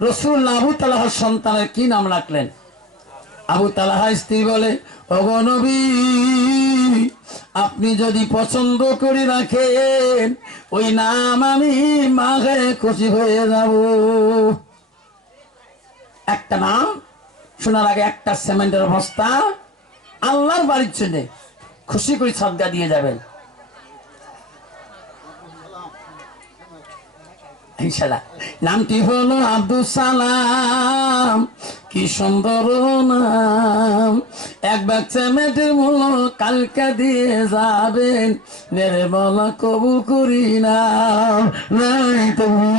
রাসূলুল্লাহ আবু তালহার সন্তানের কি নাম রাখলেন? আবু তালহা স্ত্রী বলে, ওগো নবী, আপনি যদি পছন্দ করে রাখেন ওই নাম আমি মাগে খুশি হয়ে যাব। একটা নাম শোনার আগে একটা সিমেন্টের বস্তা আল্লাহর বাড়ির জন্য খুশি করে সাদকা দিয়ে যাবেন ইনশাআল্লাহ। নামটি হলো আব্দুল সালাম, কি সুন্দর নাম। এক বাচ্চা মেয়েদের মূল কালকা দিয়ে যাবেন, মেরে বলা কবুল করি না। নাই তুমি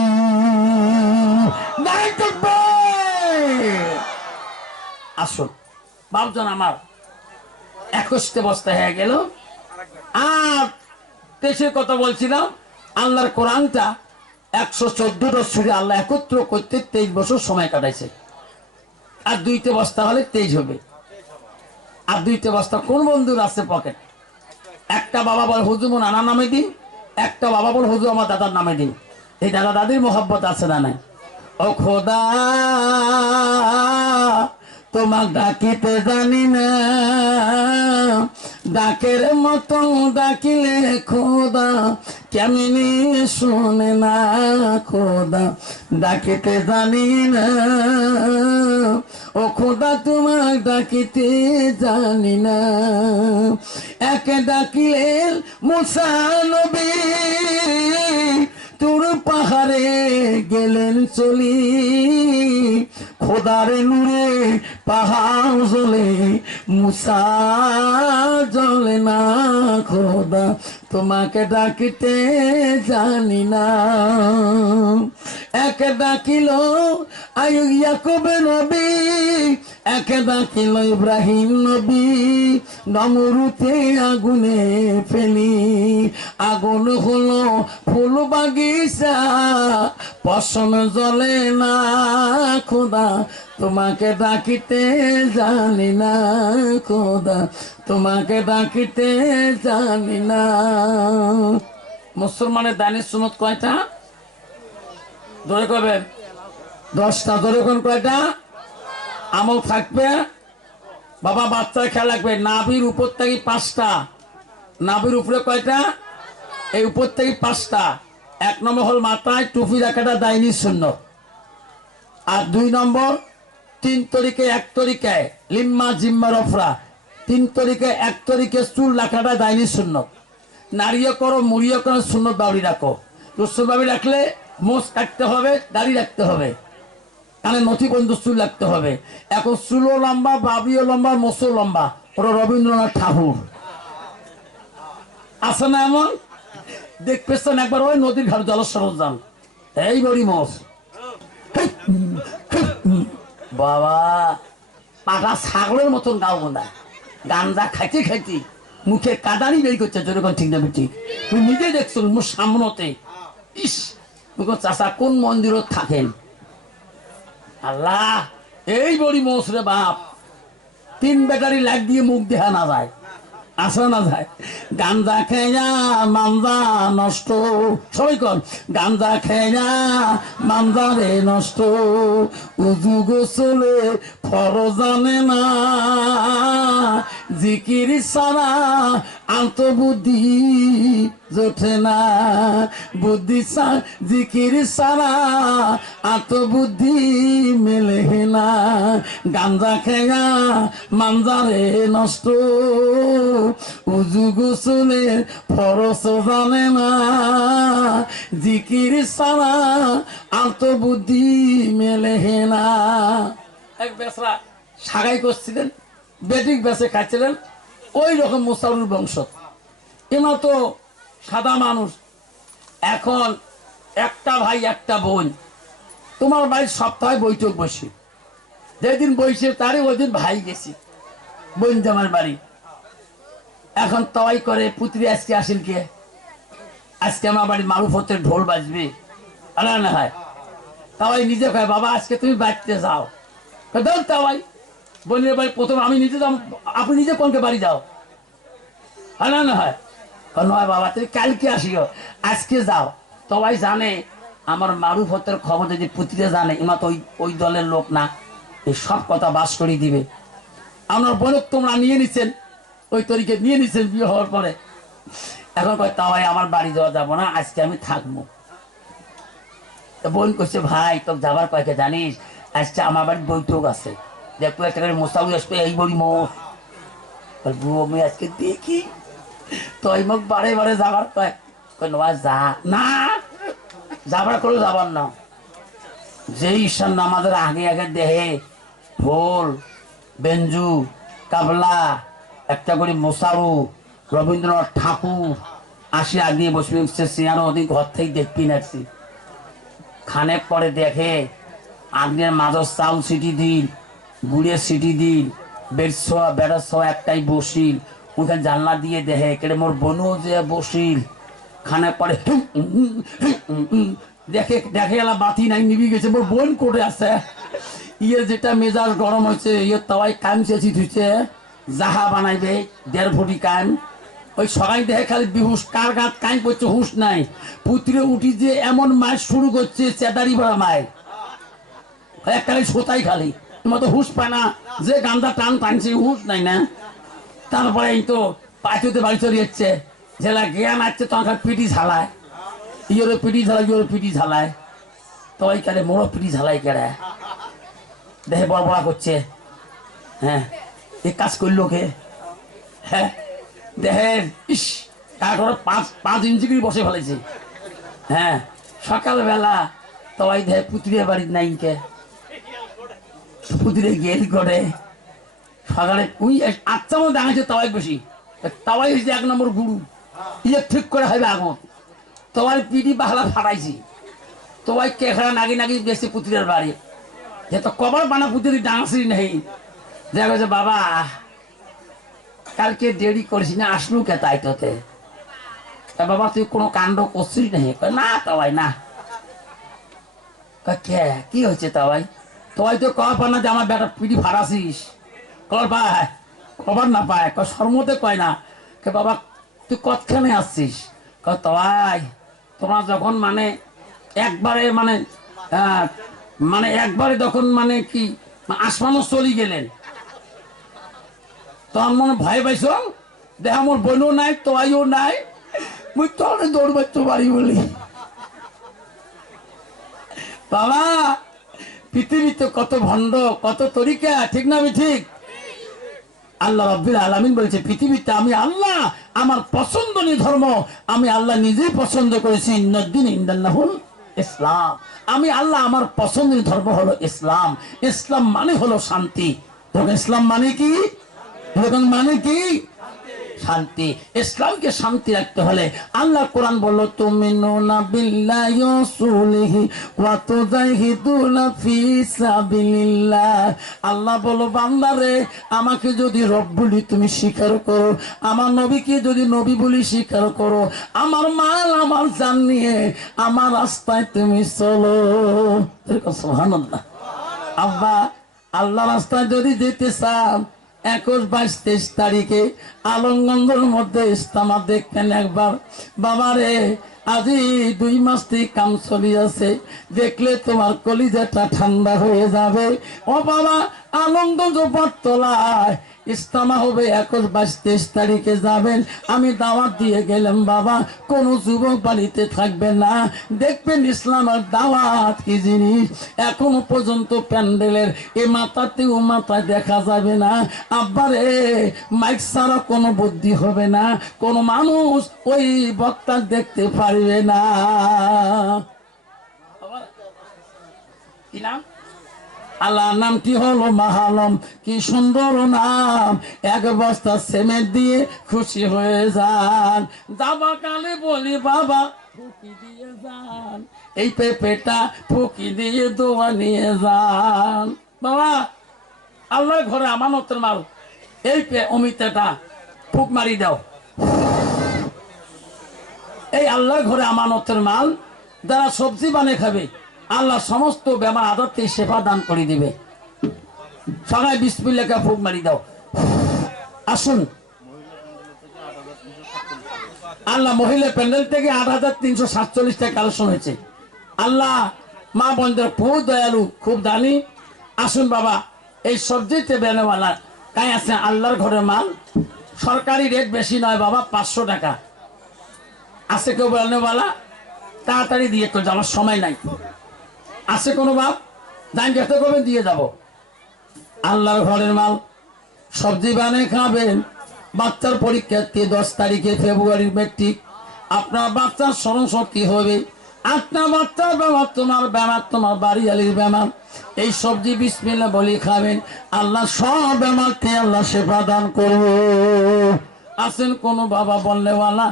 নাই তুমি। আসুন বাবজন আমার 21টে বস্তা হয়ে গেল। আর দেশের কথা বলছিলাম, আল্লাহর কোরআনটা 114টা সুরে আল্লাহ একত্র করতে 23 বছর সময় কাটাইছে। আর 2টে বস্তা হলে 23 হবে। আর 2টে বস্তা কোন বন্ধুর আছে পকেট? একটা বাবা বল হুজুর মোর নানা নামে দিন, একটা বাবা বল হুজুর আমার দাদার নামে দিন। এই দাদা দাদির মোহাব্বত আছে না নাই? ও খোদা তোমাক ডাকিতে জানি না, ডাকের মতো ডাকিলে খোদা কেমনি শোনে না। খোদা ডাকিতে জানি না, ও খোদা তোমাক ডাকিতে জানি না। একে ডাকিলেন মুসা নবী, তোর পাহাড়ে গেলেন চলি। খোদার নূরে পাহাড় জ্বলে, মুসা জ্বলে না। খোদা তোমাকে ডাকিতে জানি না। একে ডাকিল ইয়াকুব নবী, একে ডাকিল ইব্রাহিম নবী। নমরুতে আগুনে ফেলি, আগুন হলো ফুল বাগিচা, পশম জ্বলে না। খোদা তোমাকে ডাকিতে জানি না। খোদা তোমাকে ডাকিতে জানি না। মুসলমানের দানের সুন্নত কয়টা? ধরে করবেন 10টা। ধরে কোন কয়টা? আমল থাকবে বাবা, বাচ্চার খেয়াল রাখবে। নাভির উপর থেকে 5টা, নাভির উপরে কয়টা? এই উপর থেকে 5টা। 1 নম্বর হল মাথায় টুপি রাখাটা দাইনি সুন্নত। আর 2 নম্বর 3 তরিকে 1 তরিকায় লিম্মা জিম্মা রফরা, 3 তরিকে 1 তরিকে চুল রাখাটা দাইনি সুন্নত। নারীও করো মুড়িও করো সুন্নত বাবরি রাখো। রসুল বাবরি রাখলে মোষ কাটতে হবে, দাড়ি রাখতে হবে, কানে নথিবন্ধ চুল রাখতে হবে। এখন চুলও লম্বা, বাবিও লম্বা, মোষও লম্বা। ওরা রবীন্দ্রনাথ ঠাকুর আছে না এমন? দেখবেন একবার ওই নদীর ঘাট জলস্বর যান, এই বড়ি মোষ বাবা, পাটা ছাগলের মতন গাও গোনা, গাঞ্জা খাইতে খাইতে মুখে কাদানি বের করছে। যেরকম ঠিক না ঠিক তুই নিজে দেখছো মোর সামনতে। ইস চাষা কোন মন্দিরত থাকেন? আল্লাহ, এই বড়ি মোষ রে বাপ, 3 ব্যাটারি লাইট দিয়ে মুখ দেখা না যায়। আসা না যায়। গাঞ্জা খেয়া মান্দা নষ্ট, সবাই কর গাঞ্জা খেয়া মান্দারে নষ্ট, উজু গোসলে ফরজ জানে না, জিকির সারা আন্তঃবুদ্ধি জোটে না, বুদ্ধি জিকির সারা আত্মবুদ্ধি মেলে না, গাঞ্জা খেয়া মানজারে নষ্ট, উজু গোসলে ফরজ জানে না, জিকির সারা আত্মবুদ্ধি মেলে না। এক বেসরা সাগাই করছিলেন, বেটিক বেসে খাচ্ছিলেন, ওই রকম মুসাউর বংশ। এমা তো সাদা মানুষ। এখন একটা ভাই একটা বোন, তোমার বাড়ির সপ্তাহে বৈঠক বসে, যেদিন বসে তারই ওই দিন ভাই গেছি বোন জামার বাড়ি। এখন তওয়াই করে পুত্রী আজকে আসিল কে, আজকে আমার বাড়ির মারুফতের ঢোল বাজবে, আনা না হয়। তাওয়াই নিজে কয় বাবা আজকে তুমি বাড়িতে যাও, দাও তাওয়াই বোনের বাড়ি প্রথম আমি নিজে যাও, আপনি নিজে কোনকে বাড়ি যাও, আনা না হয়। নয় বাবা তুমি কালকে আসিও, আজকে যাও। সবাই জানে আমার মারুফতের খবর যদি পুত্রীরা জানে ইমা তো ওই দলের লোক না, এই সব কথা বাস করে দিবে। আমার বোনক তোমরা নিয়ে নিচ্ছেন, ওই তরিকে নিয়ে নিচ্ছেন বিয়ে হওয়ার পরে। এখন কয় তাওয়াই আমার বাড়ি যাওয়া যাবো না, আজকে আমি থাকবো। বোন কইছে ভাই তো যাবার কয়েকে জানিস আজকে আমার বাড়ির বৈঠক আছে, দেখো একটা করে মোস্তাউল আসবে এই বড়ি মোষ, বুয়ো আমি আজকে দেখি তো এই মুখ বারে বারে যাবার কয় যা না, যাবার করে যাবার না। যে ঈশ্বর নামাজের আগে আগে দেহে ঢোল বেঞ্জু কাবলা একটা করে মোসারু রবীন্দ্রনাথ ঠাকুর আসি আগে বসবে সিয়ানো ওদিন ঘর থেকে দেখবি নাকছি। খানেক পরে দেখে আগের মাঝর চাউল সিটি দিন, গুড়ের সিটি দিন, বেড়ার ছোয়া একটাই বসিল, ওখানে জানলা দিয়ে দেখে কেড়ে মোর বনু যে বসিল। খানে পরে দেখে দেখে এলা বাতি নাই নিবি গেছে, মোর বোন করে আছে। ইয়ে যেটা মেজাজ গরম হয়েছে ইয়ে তাওয়াই কাম চেঁচি ধুইছে, জাহা বানাইবে 1.5 ফুটি কাম। ওই সবাই দেখে খালি বিহুস, কার গাত কাম করছে হুশ নাই। পুত্রে উঠি যে এমন মাছ শুরু করছে চেদারি ভরা মায়, একখালি সোতাই খালি মতো হুশ পায় না, যে গান্দা টান টানছে হুশ নাই না। তারপরে এই তো পাঁচতে বাড়ি চলে যাচ্ছে, যেটা জ্ঞান আসছে তখন পিটি ঝালায়, ইয়েরও পিটি ঝালায় ইয়েরও পিটি ঝালায়, তো ওই কালে মোড়ো পিটি ঝালাই কেড়ে দেখে বড়বড়া করছে। হ্যাঁ এ কাজ করলো কে, হ্যাঁ দেখেন ইস তারপরে 5 ইঞ্চি করে বসে ফেলেছে। হ্যাঁ সকালবেলা তবাই দেখে পুত্রিয়া বাড়ির নাইকে, পুত্রে গেল করে সকালে ওই 8টার মধ্যে আঙাচ্ছে তাওয়াই বেশি, তাওয়াই হচ্ছে 1 নম্বর গুরু, ইলেকট্রিক করে হবে আগুন। তোমার পিঠি বাহলা ফাটাইছি, তোমায় কেখড়া নাগি নাগি গেছে পুত্রের বাড়ি, যে তো কবার বানা পুত্রি ডান্সই নেই। দেখা গেছে বাবা কালকে দেরি করিস না, আসলু কে তাই তোতে, বাবা তুই কোনো কাণ্ড করছিস নেই? না তাওয়াই না। কে কি হয়েছে তাওয়াই? তোয়াই তো কয় পা না যে আমার বেটা পিঠি ফাটাছিস, কর পায় কবার না পায়, সর্মতে কয় না। কে বাবা তুই কতখানে আসছিস? তোয়াই তোমরা যখন মানে একবারে মানে মানে একবারে যখন মানে কি আসমানও চলি গেলেন তখন মনে ভয় পাইছ, দেখ আমার বোনও নাই তোয়াইও নাই, মুই তোর দৌড়বার তো বাড়ি বলি। বাবা পৃথিবীতে কত ভণ্ড কত তরিকা, ঠিক না? আমি ঠিক। আল্লাহ রাব্বুল আলামিন বলেছে পৃথিবীতে আমি আল্লাহ আমার পছন্দনীয় ধর্ম আমি আল্লাহ নিজেই পছন্দ করেছি, ইন্নাদ্দিন ইনদাল্লাহুল ইসলাম। আমি আল্লাহ আমার পছন্দের ধর্ম হলো ইসলাম। ইসলাম মানে হলো শান্তি। ইসলাম মানে কি? মানে কি? শান্তি। ইসলামকে শান্তি রাখতে হলে আল্লাহ কোরআন বলল তুমিনুনা বিল্লাহি ওয়া রাসূলিহি ওয়া তুজাহিদুনা ফি সাবিলিল্লাহ। আল্লাহ বলো বান্দারে আমাকে যদি রব বলি তুমি স্বীকার করো, আমার নবীকে যদি নবী বলি স্বীকার করো, আমার মাল আমার জান নিয়ে আমার রাস্তায় তুমি চলো। সুবহানাল্লাহ। আব্বা আল্লাহ রাস্তায় যদি যেতে চান 21, 22, 23 তারিখে আলমগঞ্জের মধ্যে ইস্তেমা দেখবেন একবার। বাবারে আজি 2 মাস থেকে কাম চলি আছে, দেখলে তোমার কলিজাটা ঠান্ডা হয়ে যাবে। ও বাবা, আলমগঞ্জ বটতলায় ইস্তেমা হবে 21, 22, 23 তারিখে যাবেন। আমি দাওয়াত দিয়ে গেলাম বাবা, কোন যুবক বাড়িতে থাকবে না, দেখবেন ইসলামের দাওয়াত কি জিনিস। এখনো পর্যন্ত প্যান্ডেলের এ মাথাতে ও মাথায় দেখা যাবে না। আব্বারে মাইক ছাড়া কোনো বুদ্ধি হবে না, কোন মানুষ ওই বক্তা দেখতে পারবে না। কি নাম? আল্লাহ নামটি হলো মাহালম। কি সুন্দর নাম, এক বস্তা সিমেন্ট দিয়ে খুশি হয়ে যান। যাবা কালে বলি বাবা ফুকি দিয়ে যান, এই পেঁপেটা ফুকি দিয়ে দোয়া নিয়ে যান। বাবা আল্লাহ ঘরে আমানতের মাল, এই অমিতাটা ফুক মারি দাও। এই আল্লাহ ঘরে আমানতের মাল, যারা সবজি বানিয়ে খাবে আল্লাহ সমস্ত বেমার আদতে সেবা দান করে দিবে। সবাই বিসমিল্লাহ ফুক মারি দাও। আসুন, আল্লাহ মহিলা প্যান্ডেল থেকে 8,347 টাকা কালেকশন হয়েছে। আল্লাহ মা বোনদের খুব দয়ালু, খুব দানি। আসুন বাবা, এই সবজিতে বেনেওয়ালা তাই আছে আল্লাহর ঘরের মাল। সরকারি রেট বেশি নয় বাবা, 500 টাকা। আছে কেউ বেনেওয়ালা? তাড়াতাড়ি দিয়ে তো যাওয়ার সময় নাই। আছে কোনো বাপ? দাম যেতে করবেন, দিয়ে যাব। আল্লাহর ঘরের মাল, সবজি বানিয়ে খাবেন। বাচ্চার পরীক্ষা 10 তারিখে ফেব্রুয়ারির মেট্রিক। আপনার বাচ্চার স্মরণশক্তি হবে। আপনার বাচ্চার বেমার, তোমার বেমার, তোমার বাড়ি আলির বেমার, এই সবজি বিসমিল্লাহ বলি খাবেন। আল্লাহ সব বেমারকে আল্লাহ সেবা দান করবে। আছেন কোনো বাবা বললেওয়ালা?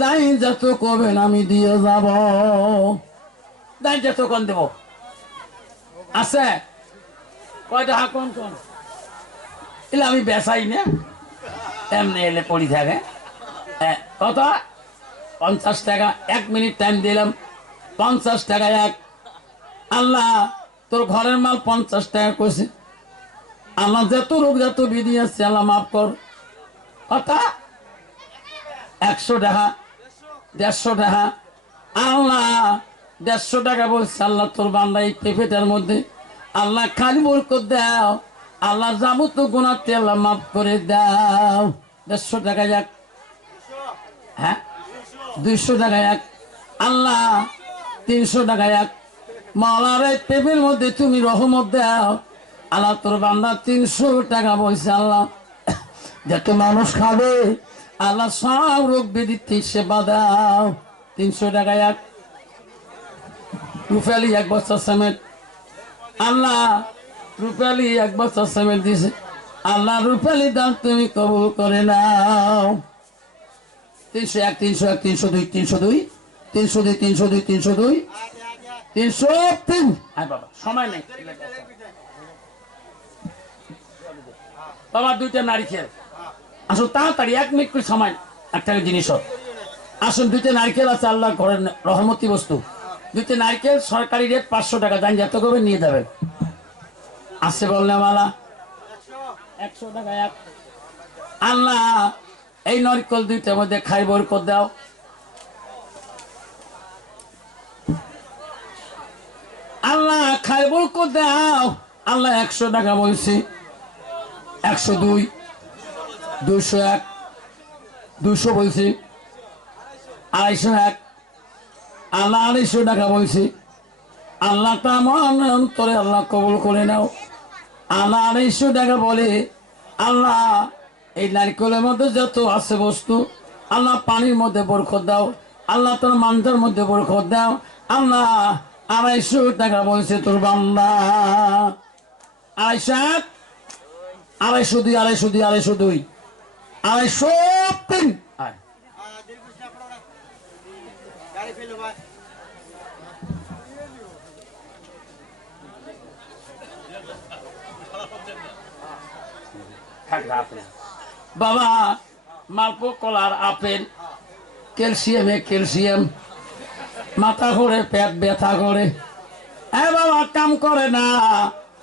যাই যত করবেন আমি দিয়ে যাব। যাই যত কোন দেব আছে কয়টা কোন কোন এলে আমি বেসাই না, এমনি এলে পড়ি থাকে। কত? 50 টাকা। 1 মিনিট টাইম দিলাম, 50 টাকা এক। আল্লাহ তোর ঘরের মাল 50 টাকা কইছে। আল্লাহ যত রোগ যত বিধি আছে আল্লাহ মাফ কর। কত? 100 টাকা, 150 টাকা। আল্লাহ 150 টাকা বলছে। আল্লাহ তোর বান্দা এই পেঁপেটার মধ্যে আল্লাহ খালি বরকত দাও। আল্লাহ যাবো তো গুনাতে আল্লাহ মাফ করে দাও। 150 টাকা যাক। হ্যাঁ, 200 টাকা এক। আল্লাহ 300 টাকা এক। মাওলার এই পেঁপের মধ্যে তুমি রহমত দাও। আল্লাহ তোর বান্দা 300 টাকা বলছে। আল্লাহ যত মানুষ খাবে আল্লাহ সব রোগ ব্যাধি সেবা দাও। 300 টাকা এক। রুপালি 1 বস্তা সিমেন্ট। আল্লাহ রুপালি 1 বস্তা সিমেন্ট দিছে। আল্লাহ রুপালি দান তুমি কবুল করে নাও। 301, 301, 302, 302, 302, 302, 302, 303। হ্যাঁ বাবা, সময় নেই বাবা। 2টা নারিকেল। আসুন তাড়াতাড়ি, 1 মিনিট করে সময়, একটা জিনিস। আসুন, 2টা নারকেল আছে আল্লাহ ঘরের রহমতি বস্তু। 2টা নারকেল, সরকারি রেট 500 টাকা। দাম যত করবেন নিয়ে যাবেন। আসছে বললে মালা 100 টাকা এক। আল্লাহ এই নারকেল 2টার মধ্যে খাই বরকত দাও। আল্লাহ খাই বরকত দাও। আল্লাহ 100 টাকা বলছি। 102, 201, 200 বলছি। 201। আল্লাহ 250 টাকা বলছি। আল্লাহ তা মহান অন্তরে আল্লাহ কবুল করে নাও। আল্লাহ 250 টাকা বলে। আল্লাহ এই নারকেলের মধ্যে যত আছে বস্তু আল্লাহ পানির মধ্যে বরকত দাও। আল্লাহ তোর মানটার মধ্যে বরকত দাও। আল্লাহ 250 টাকা বলছে তোর বান্দা। 250, 250, 250, 250, 250। বাবা মালপো কলার আপেল, ক্যালসিয়ামে ক্যালসিয়াম, মাথা ঘুরে পেট ব্যথা করে। বাবা কাম করে না,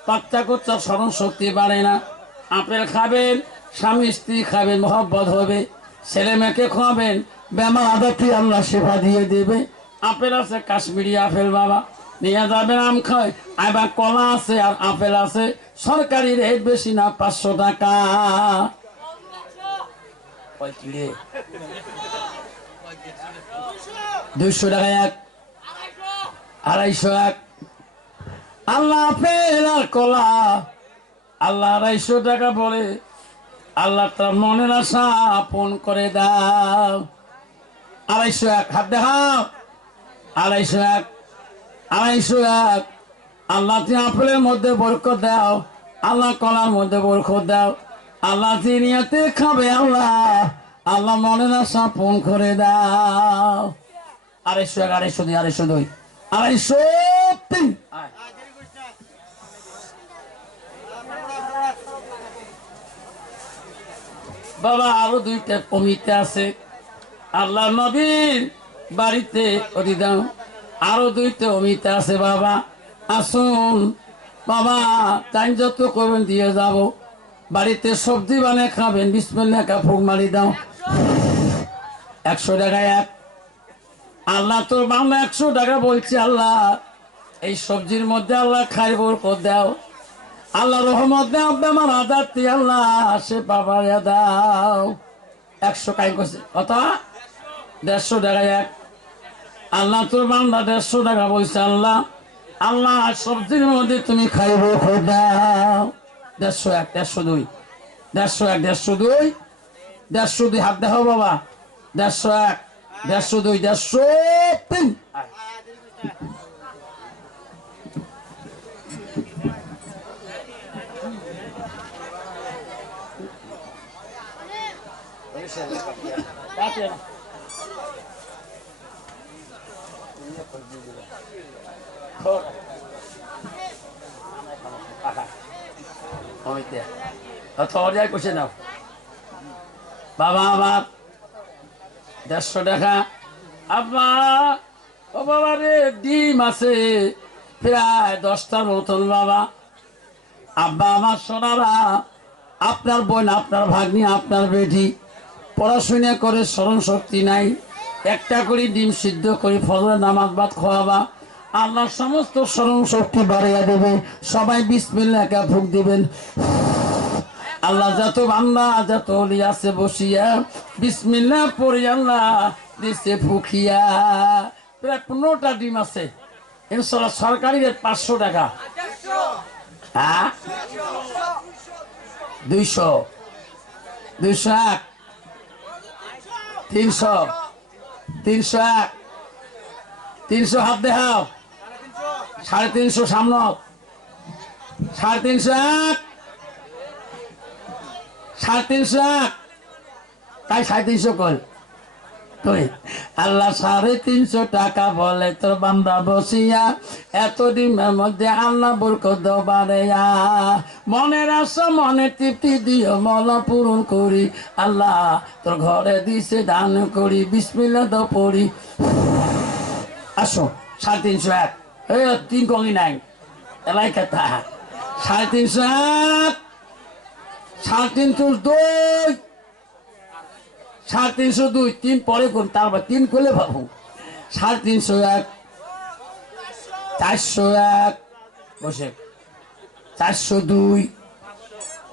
বাচ্চা কোচ্চা স্মরণ শক্তি বাড়ে না। আপেল খাবেন, স্বামী স্ত্রী খাবেন, মহব্বত হবে, ছেলে মেয়েকে খাওয়াবেন, বেমার আদাতি আল্লাহ সেবা দিয়ে দেবে। আপেল আছে কাশ্মীরি আপেল বাবা, নিয়ে যাবেন আম খায়। আবার কলা আছে আর আপেল আছে, সরকারি রেট বেশি না, 500 টাকা। 200 টাকা এক, 250 এক। আল্লাহ আপেল আর কলা আল্লাহ 250 টাকা বলে। আল্লাহ তার মনের আশা আপন করে দাও। 250 এক, হাত দেখাও। 250 এক, 250 এক। আল্লাহ তুমি আপেলের মধ্যে বরকত দাও, আল্লাহ কলার মধ্যে বরকত দাও। আল্লাহ নিয়াতে খাবে আল্লাহ, আল্লাহ মনের আশা আপন করে দাও। 250 এক, 250 2, 250 2, 250 3। বাবা আরো 2টা কমিতে আছে, আল্লাহ নবীর বাড়িতে ওটি দাও। আরো 2টা অমিতে আছে বাবা, আসুন বাবা, টাইম যত করবেন দিয়ে যাব। বাড়িতে সবজি বানিয়ে খাবেন, বিসমিল্লাহ ফুক মারি দাও। 100 টাকা এক। আল্লাহ তোর বাংলা 100 টাকা বলছি, আল্লাহ এই সবজির মধ্যে আল্লাহ খাই বরকত দাও, আল্লাহ রহমত দাও, বেমার আদাতি আল্লাহ সে বাবা দাও। 100 কাই করছে কত? 150 টাকা এক। আল্লাহ তোর বাংলা 150 টাকা বলছে, আল্লাহ আল্লাহ সবজির মধ্যে তুমি খাইব দাও। 150 এক, 150 2, 150 এক, 150 2, 150 2, হাত দেখাও বাবা। 150 এক, 150 2, 150 3। বাবা আমার 150 টাকা। আব্বা ও বাবা রে, ডিম আছে প্রায় 10টার মতন বাবা। আব্বা আমার সোনারা, আপনার বোন, আপনার ভাগ্নি, আপনার বেটি পড়াশোনা করে স্মরণ শক্তি নাই, একটা করে ডিম সিদ্ধ করে ফজরের নামাজ বাদ খাওয়াবা, আল্লাহ সমস্ত স্মরণ শক্তি বাড়িয়ে দেবে। সবাই বিসমিল্লাহ ফুক দিবেন। আল্লাহ যত বান্দা যত ওলি আছে বসিয়া বিসমিল্লাহ পড়ি আল্লাহ দিছে ফুকিয়া। প্রায় 15টা ডিম আছে ইনশাআল্লাহ। সরকারি রেট 500 টাকা। হ্যাঁ 200, 200 এক, 300, 300 এক, 300 হাত দেখাও। 350 সামনে, 350 এক, 350 এক, তাই 350 কল তুই। আল্লাহ 350 টাকা বলে তোর বান্দা বসিয়া, এত ডিমের মধ্যে আল্লাহ বরকত বাড়াইয়া। মনের আশা মনে তৃপ্তি দিও মলা পূরণ করি, আল্লাহ তোর ঘরে দিছে দান করি, বিসমিল্লাহ দাও পড়ি। আসো 350 এক, 3 কঙি নাই এলাই কথা। 350 এক, 350 2, 350 2, 3 পরে করুন, তারপর 3 করলে ভাবু। 350 এক, 400 এক, বসে 402,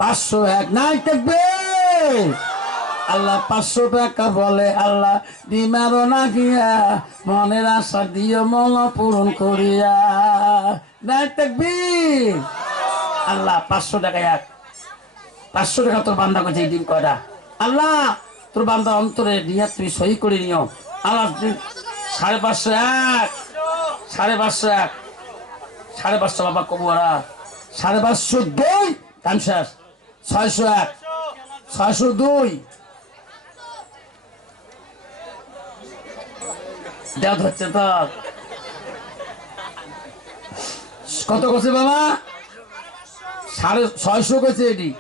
500 এক, নাই থাকবে। আল্লাহ 500 টাকা বলে, আল্লাহ ডিমারো না গিয়া মনের আশা দিও মলা পূরণ করিয়া। নাই থাকবি। আল্লাহ 500 টাকা এক, 500 টাকা তোর বান্দা করছে এই ডিম কয়টা। আল্লাহ তোর বান্দা অন্তরে নিয়ে তুমি সহি করে নিও। আল্লাহ 550 এক, 550 এক, 550 বাবা কবুয়ারা 550 2, কাম শেষ। 600 এক, 602 দেওয়া হচ্ছে তো। কত করছে বাবা? 650 করছে এটি।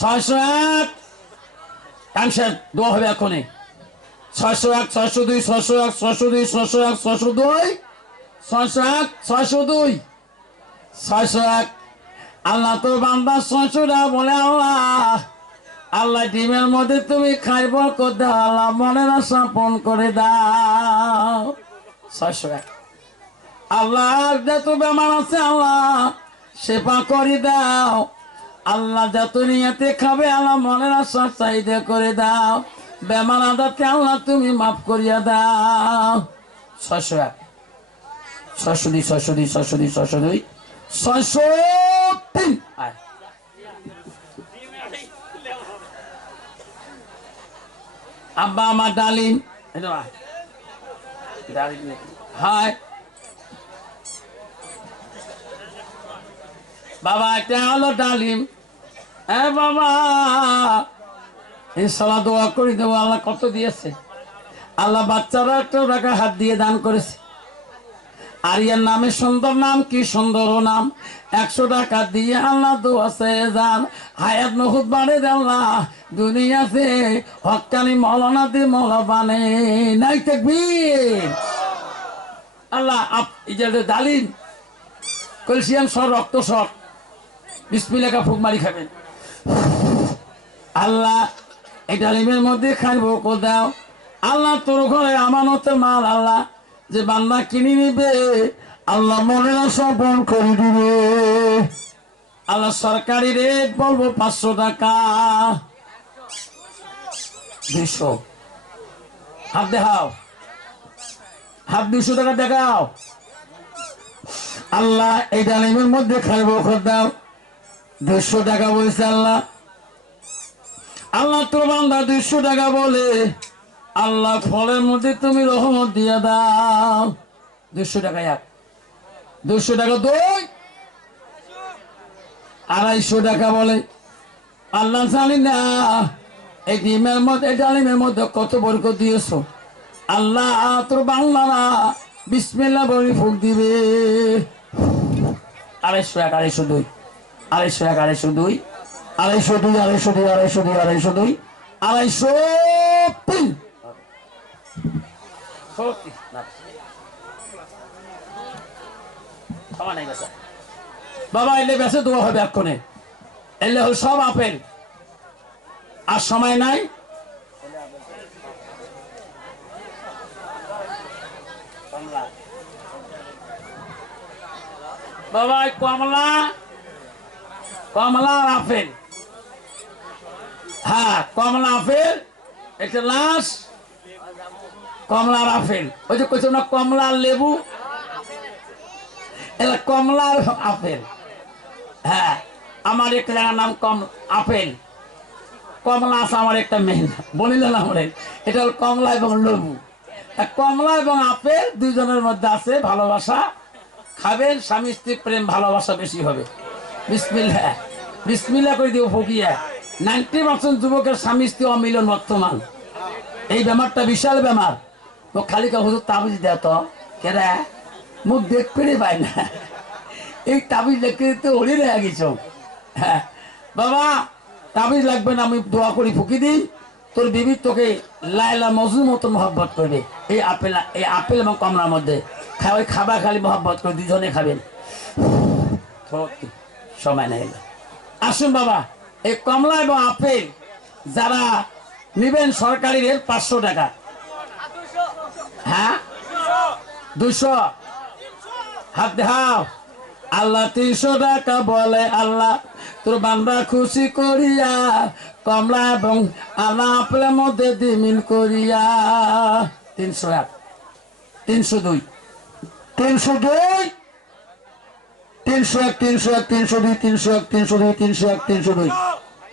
600 এক, কাম শেষ, দোয়া হবে এখনই। 600 এক, 602, 600 এক, 602, 600 এক, 602, 600 এক, 602, 600 এক, আল্লাহ তোর বান্দা 600 টাকা বলে আল্লাহ আল্লাহ ডিমের মধ্যে তুমি খাইব করতে আল্লাহ মনের আশা পূরণ করে দাও 600 টাকা। আল্লাহ যত বেমার আছে আল্লাহ সেবা করে দাও আল্লাহ যত নিয়তে খাবে আল্লাহ মনের আশা চাহিদা করে দাও বেমার আদারকে আল্লাহ তুমি মাফ করিয়া দাও 600 টাকা 602 602 602 602 603 আব্বা আমার ডালিম হায় বাবা এটা হলো ডালিম বাবা ইনশাআল্লাহ দোয়া করে দেবো আল্লাহ কত দিয়েছে আল্লাহ বাচ্চারা 1 টাকা হাত দিয়ে দান করেছে আরিয়ার নামে সুন্দর নাম কি সুন্দর নাম 100 টাকা দিয়ে আল্লাহ দোয়া চেয়ে যান হায়াত নহুদ বাড়ে আল্লাহ দুনিয়াতে হক্কানি মৌলানা দিয়ে মৌলা বানে নাই তাকবীর আল্লাহ ডালিম ক্যালসিয়াম সর রক্ত সর বিসমিল্লাহ ফুক মারি খাবেন আল্লাহ এই ডালিমের মধ্যে খাইব কো দাও আল্লাহ তোর ঘরে আমানতের মাল আল্লাহ যে বান্দা কিনে নিবে আল্লাহ মনের আশা পূরণ করে দিবে আল্লাহ সরকারি রেট বলবো 500 টাকা 200 হাত দেখাও হাত 200 টাকা দেখাও আল্লাহ এই ডালিমের মধ্যে খাইব কো দাও 200 টাকা বলছে আল্লাহ আল্লাহ তোর বান্দা 200 টাকা বলে আল্লাহ ফলের মধ্যে তুমি রহমত দিয়া দাও 200 টাকা 1 200 টাকা 2 250 টাকা বলে আল্লাহ জানি না এই ডিমের মধ্যে এই ডালিমের মধ্যে কত বরকত দিয়েছো আল্লাহ তোর বাংলারা বিসমিল্লাহ বলে ফুক দিবে 250 টাকা 250 টাকা 250 250 250 বাবা এলে বেঁচে দোয়া হবে এক্ষণে এলে হল সব আপেল আর সময় নাই বাবা কমলা কমলা আর আপেল হ্যাঁ কমলা আপেল একটা লাশ কমলার আপেল ওই যে কইছো না কমলার লেবু এটা কমলার আপেল হ্যাঁ আমার একটা জায়গার নাম আপেল কমলা আছে আমার একটা মেয়ে বলিলেন আমাদের এটা হল কমলা এবং লেবু কমলা এবং আপেল দুইজনের মধ্যে আছে ভালোবাসা খাবেন স্বামী স্ত্রী প্রেম ভালোবাসা বেশি হবে বিসমিল্লাহ বিসমিল্লাহ করে দিও ফকিয়া 90% যুবকের স্বামী স্ত্রী অমিলন বর্তমান এই বেমারটা বিশাল বেমার ও খালি হুজুর তাবিজ দেয় তো কেরা মুখ দেখতে পাই না এই তাবিজ দেখতে দেখতে ওড়ি রেখে গেছ হ্যাঁ বাবা তাবিজ লাগবে না আমি দোয়া করি ফুকি দিই তোর বিবি তোকে লাইলা মজনু মতো মহব্বত করবে এই আপেল এবং কমলার মধ্যে ওই খাবার খালি মহব্বত করে দুজনে খাবেন সময় নেই আসুন বাবা এই কমলা এবং আপেল যারা নিবেন সরকারি রেট 500 টাকা হ্যাঁ 200 হাত দেখাও আল্লাহ 300 টাকা বলে আল্লাহ তোর বান্দা খুশি করিয়া কমলা এবং আপেলের মধ্যে দিমিল করিয়া 301 302 302 301 301 302 301 302 301 302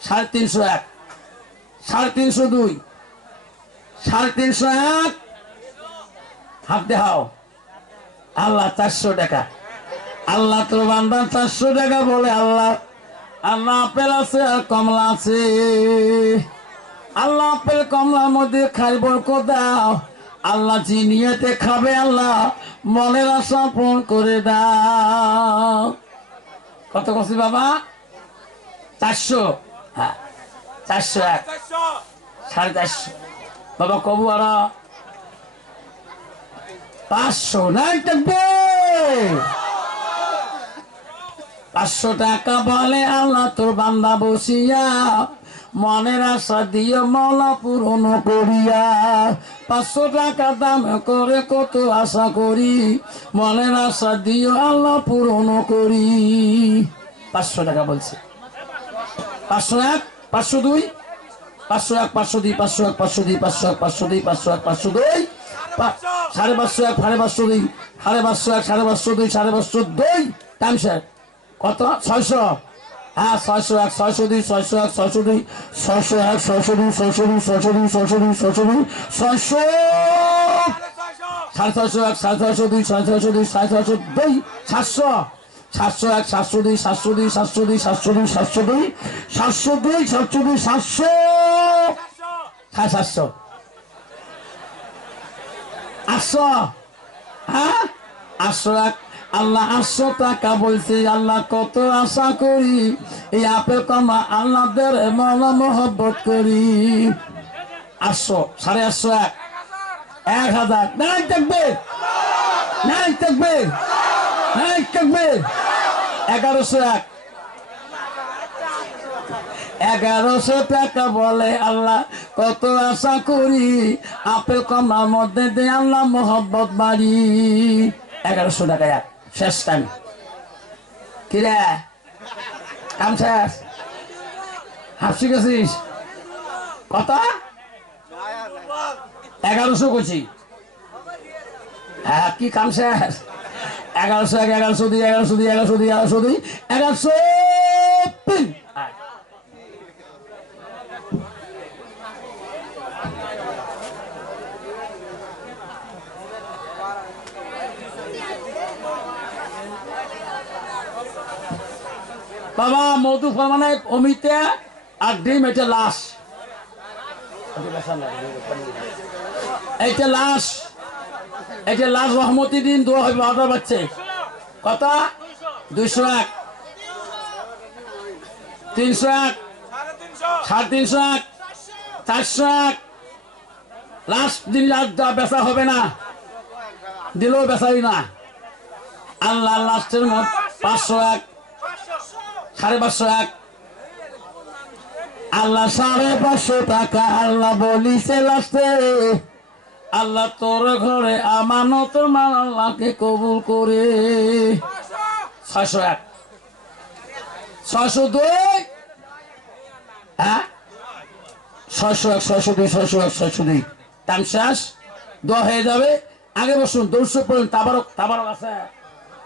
301 302 301 হাত দেখাও আল্লাহ 400 টাকা আল্লাহ তোর বান্দা 400 টাকা বলে আল্লাহ আল্লাহ আপেল আছে আর কমলা আছে আল্লাহ আপেল কমলার মধ্যে খাইব দাও আল্লাহ যে নিয়তে খাবে আল্লাহ মনের আশা পূরণ করে দাও কত কষ্ট বাবা 400 হ্যাঁ 401 450 বাবা কবু আর 500 নাই থাকবে 500 টাকা বলে আল্লাহ তোর বান্দা বসিয়া, মনের আশা দিয়ে মাওলা পূরণ করিয়া। 500 টাকা দাম করে কত আশা করি, মনের আশা দিয়ে আল্লাহ পূরণ করি। 500 টাকা বলছে। 501, 502, 501, 502, 501, 502, 501, 502, 501, 502, 550, 550, 550, 550, 550, টাইমসের কত? 600। হ্যাঁ 601, 602, 601, 602, 601, 602, 602, 602, 602, 602, 600, 601, 602, 602, 602, 700, 701, 702, 702, 702, 702, 702, 702, 702, 700, হ্যাঁ 700, 800, হ্যাঁ 801। আল্লাহ 800 টাকা বলছে, আল্লাহ কত আশা করি, এই আপেল কমা আল্লাহদের মওলা মহব্বত করি। 800, 850, 1000, নাই থাকবে, নাই থাকবে, নাই থাকবে। 1101, 1100 টাকা বলে আল্লাহ কত আশা করি, আপেল কমার মধ্যে দিয়ে আল্লাহ মহব্বত বাড়ি। 1100 টাকা এক শেষ টাইম। কিরে কাম শেষ? হাসি গেছিস কত? 1100 করছি। হ্যাঁ কি কাম শেষ? 1101, 1102, 1102, 1102, 1102, 1103। বাবা মধু ফরমানে অমিতে আর ডিম, এটা লাশ, এইটা লাশ, এটা লাশ। রহমতি দিন দোয়া হবে 12টা বাচ্চে। কত? 201, 301, 350, 401। লাস্ট দিন বেচা হবে না, দিলেও বেচাই না। আল্লাহ লাস্টের মত 501, 550, আল্লাহ 550 টাকা আল্লাহ বলিছে লাস্টে, আল্লাহ তোর ঘরে আমানত মাল আল্লাহকে কবুল করে। 601, 602, হ্যাঁ 601, 602, 601, 602, টাইম শেষ। দোয়া হয়ে যাবে। আগে বসুন, দর্শক পড়ুন। তাবারক আছে,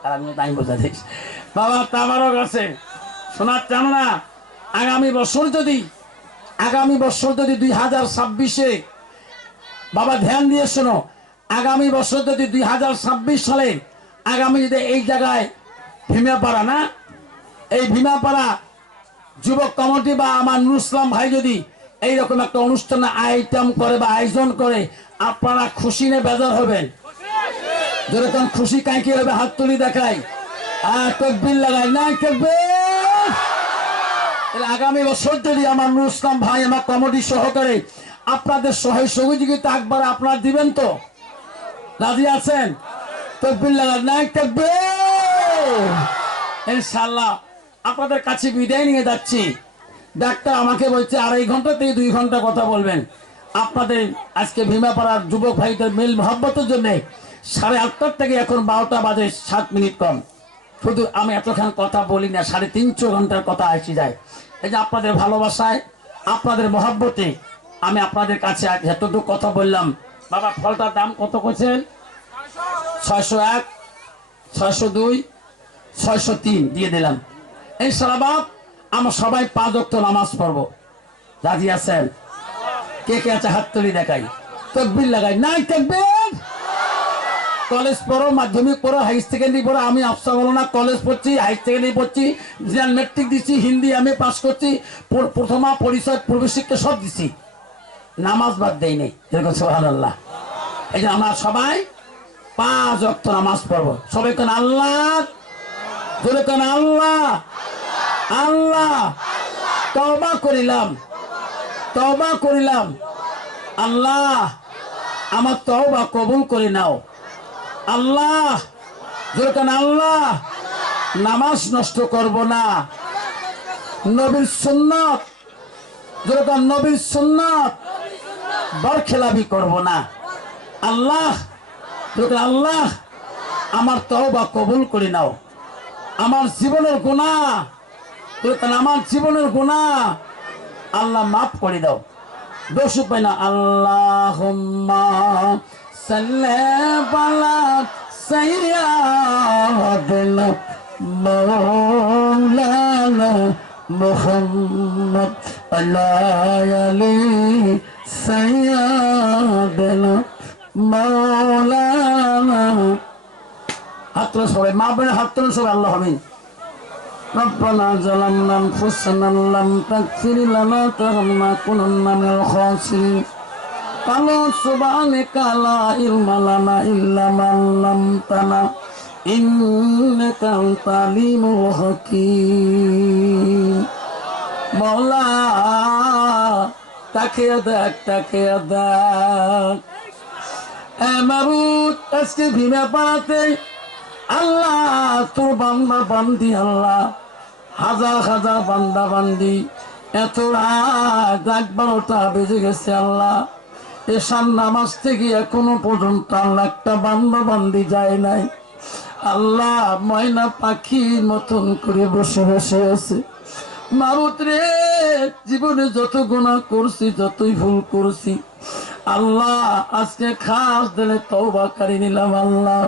আর আমি টাইম বোঝা দিস বাবা, তাবারক আছে। শোনার চান না? আগামী বছর যদি 2026-এ বাবা ধ্যান দিয়ে শোনো, আগামী বছর যদি 2026 সালে আগামী যদি এই জায়গায় ভীমাপাড়া, না এই ভীমাপাড়া যুবক কমিটি বা আমার নুর ইসলাম ভাই যদি এইরকম একটা অনুষ্ঠানে আইটেম করে বা আয়োজন করে, আপনারা খুশি নে বেজার হবেন? যেরকম খুশি কাঁকি হবে, হাত তুলি দেখাই আর তকবির লাগাই, না তকবির। আগামী বছর যদি আমার নুর ইসলাম ভাই আমার কমিটি সহকারে আপনাদের সহযোগিতা একবার আপনারা দিবেন তো? রাজি আছেন? তকবির লাগাই, না তকবির। ইনশাআল্লাহ আপনাদের কাছে বিদায় নিয়ে যাচ্ছি। ডাক্তার আমাকে বলছে 2.5 ঘন্টা থেকে 2 ঘন্টা কথা বলবেন। আপনাদের আজকে ভীমাপাড়ার যুবক ভাইদের মিল মহব্বতের জন্য 8:30 থেকে এখন 12টা বাজে 7 মিনিট কম। শুধু আমি এতক্ষণ কথা বলি না, 350 ঘন্টার কথা আসি যায়। এই যে আপনাদের ভালোবাসায়, আপনাদের মহব্বতে আমি আপনাদের কাছে এতটুকু কথা বললাম। বাবা ফলটার দাম কত করছেন? 601, 602, 603 দিয়ে দিলাম। ইনশাআল্লাহ আমরা সবাই 5 ওয়াক্ত নামাজ পড়বো। রাজি আছেন? কে কে আছে হাত তুলি দেখাই, তাকবীর লাগাই, নাই তাকবীর। কলেজ পড়ো, মাধ্যমিক পড়ো, হাই সেকেন্ডারি পড়ো, আমি আফসা বলো না, কলেজ পড়ছি, হাই সেকেন্ডারি পড়ছি, মেট্রিক দিচ্ছি, হিন্দি আমি পাস করছি, প্রথমা পরিচয় প্রবেশিক্ষা সব দিচ্ছি, নামাজ বাদ দেই নেই। যেরকম সুবহানাল্লাহ। এই যে আমরা সবাই 5 ওয়াক্ত নামাজ পড়বো। সবাই কেন আল্লাহ, জোরে কেন আল্লাহ, আল্লাহ তওবা করিলাম, তওবা করিলাম, আল্লাহ আমার তওবা কবুল করে নাও। আল্লাহ জোরে কেন আল্লাহ, নামাজ নষ্ট করব না, নবীর সুন্নাত যেটা নবীর সুন্নাত বরখেলাপি করব না। আল্লাহ আল্লাহ আমার তওবা কবুল করে নাও, আমার জীবনের গুনাহ আমার জীবনের গুনাহ আল্লাহ মাফ করে দাও। দোষ পাই না। আল্লাহুম্মা সাল্লি আলা সাইয়্যিদিনা মাওলানা মুহাম্মদ আলি সাইয়্যিদিনা মাওলানা। হাত তোলো সবাই, মা বোনের হাত তোলো সবাই। আল্লাহ আমিন। ربنا ظلمنا أنفسنا لم تغفر لنا وترحمنا لنكونن من الخاسرين قالوا سبحانك لا علم لنا إلا ما علمتنا إنك أنت العليم الحكيم مولا তাকিয়ে দেখ মাবুদ, আজকে ভিমা পাড়াতে আল্লাহ তোর বান্দা বান্দি, আল্লাহ হাজার হাজার বান্দা বান্দি, এত রাত 12টা বেজে গেছে আল্লাহ। এশার নামাজ থেকে এখনো পর্যন্ত আল্লাহ একটা বান্দা বান্দি যায় নাই আল্লাহ। ময়না পাখির মতন করে বসে বসে আছে। মাবুদ রে, জীবনে যত গুনাহ করছি, যতই ভুল করছি আল্লাহ, আজকে খাস দিলে তওবা করে নিলাম আল্লাহ।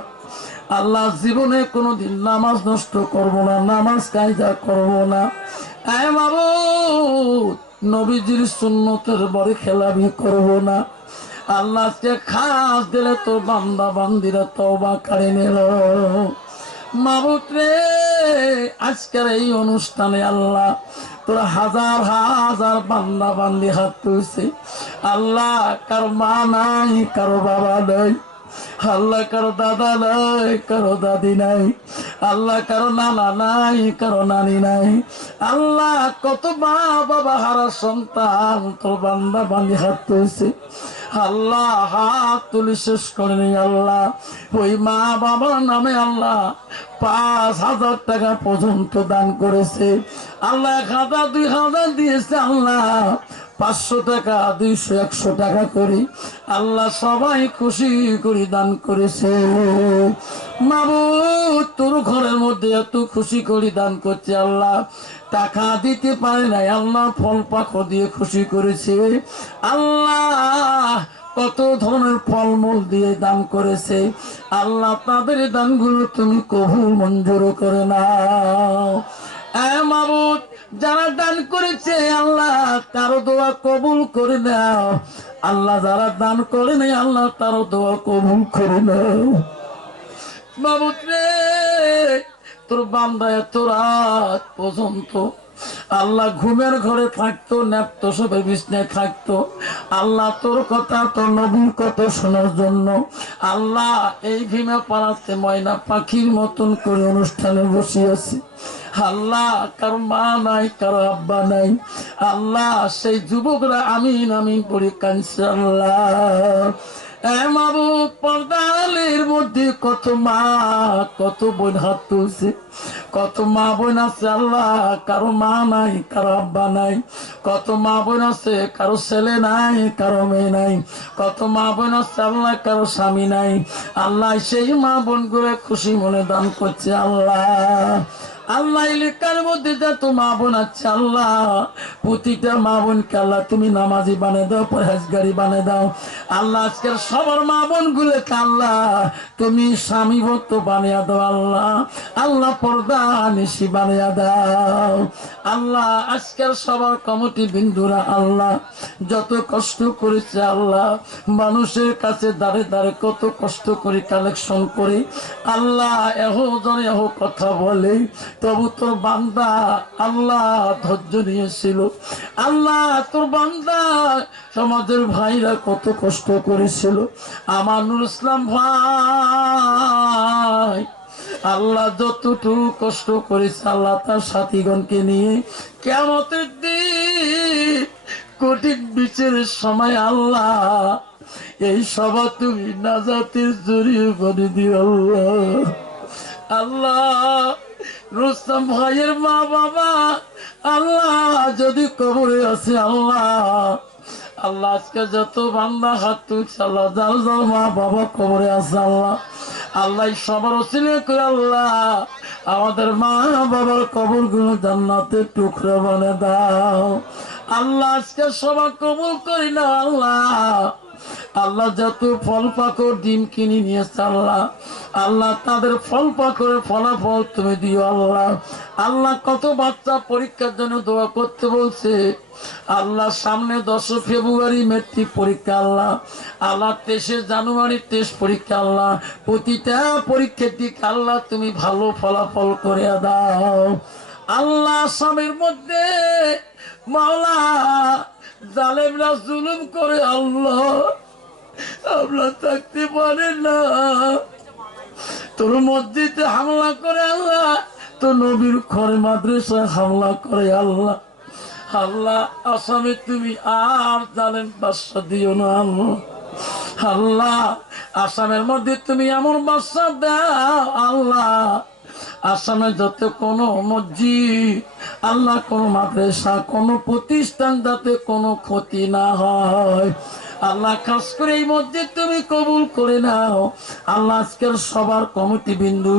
আল্লাহ জীবনে কোনোদিন নামাজ নষ্ট করব না, নামাজ কায়দা করব না। আয় মাবুদ, নবীজির সুন্নতের বড় খেলাবি করব না আল্লাহ। আজকে খাস দিলে তো বান্দা বান্দিরা তওবা করে নিল মাবুদ রে। আজকের এই অনুষ্ঠানে আল্লাহ তোর হাজার হাজার বান্দা বান্দি হাত তুলছে আল্লাহ। কারো মা নাই, কারো বাবা নাই আল্লাহ, কারো দাদা নাই, কারো দাদি নাই আল্লাহ, কারো নানা নাই, কারো নানি নাই আল্লাহ। কত মা বাবা হারা সন্তান তোর বান্দা বান্দি হাত তুলছে আল্লাহ। হাত তুলি শেষ করেনি আল্লাহ। ওই মা বাবার নামে আল্লাহ 5,000 টাকা পর্যন্ত দান করেছে আল্লাহ। 1,000 2,000 দিয়েছে আল্লাহ। 500 টাকা 200 100 টাকা করে আল্লাহ সবাই খুশি করে দান করেছে মাবুদ। তোর ঘরের মধ্যে এত খুশি করে দান করছে আল্লাহ। টাকা দিতে পারে নাই আল্লাহ, ফল পাখো দিয়ে খুশি করেছে আল্লাহ। কত ধরনের ফলমূল দিয়ে দান করেছে আল্লাহ। তাদের দানগুলো তুমি কবুল মঞ্জুর করে নাও। মাবুদ, যারা দান করেছে আল্লাহ তারও দোয়া কবুল করে নাও আল্লাহ। যারা দান করে নাই আল্লাহ তারও দোয়া কবুল করে নাও মাবুদ রে। তোর বান্দা এত রাত পর্যন্ত আল্লাহ ঘুমের ঘরে থাকতো, ন্যাপ্ত সবে বিছনায় থাকতো আল্লাহ। তোর কথা, তোর নবীর কথা শোনার জন্য আল্লাহ এই ভীমা পাড়াতে ময়না পাখির মতন করে অনুষ্ঠানে বসে আছে আল্লাহ। কারো মা নাই, কারো আব্বা নাই আল্লাহ। সেই যুবকরা আমিন আমিন পড়ে কাঁদছে আল্লাহ। মাবুদ, পর্দালের মধ্যে কত মা কত বোন হাত তুলছে, কত মা বোন আছে আল্লাহ, কারো মা নাই, কারো আব্বা নাই। কত মা বোন আছে কারো ছেলে নাই, কারো মেয়ে নাই। কত মা বোন আছে আল্লাহ, কারো স্বামী নাই আল্লাহ। সেই মা বোন গুলো খুশি মনে দান করছে আল্লাহ। আল্লাহ এলাকার মধ্যে যত মা বোন আছে আল্লাহ, প্রতিটা মা বোনকে আল্লাহ তুমি নামাজি বানিয়ে দাও, পরহেজগারি বানিয়ে দাও আল্লাহ। আজকের সবার মা বোন গুলোকে আল্লাহ তুমি স্বামী ভক্ত বানিয়ে দাও আল্লাহ। আল্লাহ পর্দা নিশি বানিয়ে দাও আল্লাহ। আজকের সবার কমিটি বিন্দুরা আল্লাহ যত কষ্ট করেছে আল্লাহ, মানুষের কাছে দাঁড়ে দাঁড়ে কত কষ্ট করে কালেকশন করে আল্লাহ, এহ কথা বলে, তবু তোর বান্দা আল্লাহ ধৈর্য নিয়েছিল আল্লাহ। তোর বান্দা সমাজের ভাইরা কত কষ্ট করেছিল। আমার নুর ইসলাম ভাই আল্লাহ যতটুকু কষ্ট করেছে আল্লাহ তার সাথীগণকে নিয়ে কিয়ামতের দিন কঠিন বিচারের সময় আল্লাহ এই সভা তুমি নাজাতের জড়িয়ে করে দিও আল্লাহ। আল্লাহ রুস্তম ভাইয়ের মা বাবা আল্লাহ যদি কবরে আছে আল্লাহ, আল্লাহ আজকে যত বান্দা হাত তুলছে আল্লাহ, যার যার মা বাবা কবরে আছে আল্লাহ, আল্লাহ সবার ওসিলে করে আল্লাহ আমাদের মা বাবার কবর গুলো জান্নাতের টুকরো বানিয়ে দাও আল্লাহ। আজকে সবার কবুল করি না আল্লাহ। আল্লাহ যত ফল পাকড় ডিম কিনে নিয়েছে আল্লাহ, আল্লাহ তাদের ফল পাকড়ের ফলাফল তুমি দিও আল্লাহ। আল্লাহ কত বাচ্চা পরীক্ষার জন্য দোয়া করতে বলছে আল্লাহ, সামনে 10 ফেব্রুয়ারি মেট্রিক পরীক্ষা আল্লাহ, আল্লাহ 23 জানুয়ারি টেস্ট পরীক্ষা আল্লাহ, প্রতিটা পরীক্ষার্থীকে আল্লাহ তুমি ভালো ফলাফল করে দাও আল্লাহ। আসামের মধ্যে মাওলা জালেমরা জুলুম করে আল্লাহ, আমরা থাকতে পারি না, তোর মসজিদে হামলা করে আল্লাহ, তোর নবীর ঘরে মাদ্রাসায় হামলা করে আল্লাহ। আল্লাহ আসামে তুমি আর জালেম বাদশা দিও না আল্লাহ। আল্লাহ আসামের মধ্যে তুমি এমন বাদশা দাও আল্লাহ, আসামে যত কোনো মসজিদ আল্লাহ, কোনো মাদ্রাসা, কোনো প্রতিষ্ঠান যাতে কোনো ক্ষতি না হয় আল্লাহ। খাস করে এই মসজিদ তুমি কবুল করে নাও আল্লাহ। আজকের সবার কমিটি বিন্দু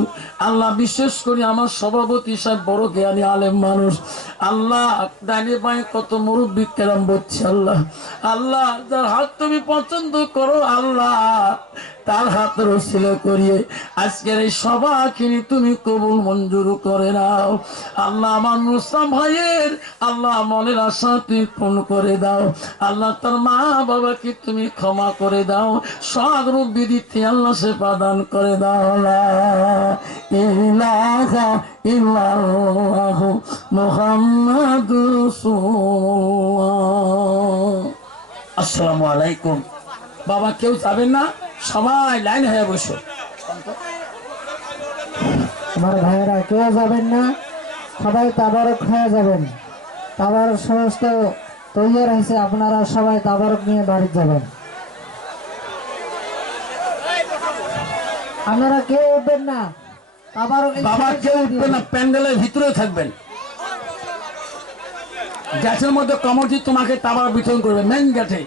আল্লাহ, বিশেষ করে আমার সভাপতি সাহেব বড় জ্ঞানী আলেম মানুষ আল্লাহ, ডাইনে বাঁয়ে কত মুরব্বী কেরাম বলছে আল্লাহ, আল্লাহ যার হাত তুমি পছন্দ করো আল্লাহ, তার হাত রসিলা করিয়ে আজকের এই সভাখিনি তুমি কবুল মঞ্জুর করে নাও আল্লাহ। আমার মুসলাম ভাইয়ের আল্লাহ মনের আশা তুমি পূর্ণ করে দাও আল্লাহ। তার মা বাবাকে তুমি ক্ষমা করে দাও, সগরূপ বিদিতে আল্লাহ সে প্রদান করে দাও। লা ইলাহা ইল্লাল্লাহু মুহাম্মাদুর রাসূলুল্লাহ। আসসালামু আলাইকুম। বাবা কেউ যাবেন না, সবাই লাইন হয়ে বসো। আমার ভাইয়েরা কেউ যাবেন না, সবাই তাবারক হয়ে যাবেন। তাবারক সমস্ত তৈরি হয়েছে, আপনারা সবাই তাবারক নিয়ে বাড়ি যাবেন। আপনারা কেউ উঠবেন না, তাবারক বাবা কেউ উঠবেন না, প্যান্ডেলের ভিতরে থাকবেন। গ্যাসের মধ্যে কমিটি তোমাকে তাবার বিতরণ করবে মেন গেটে।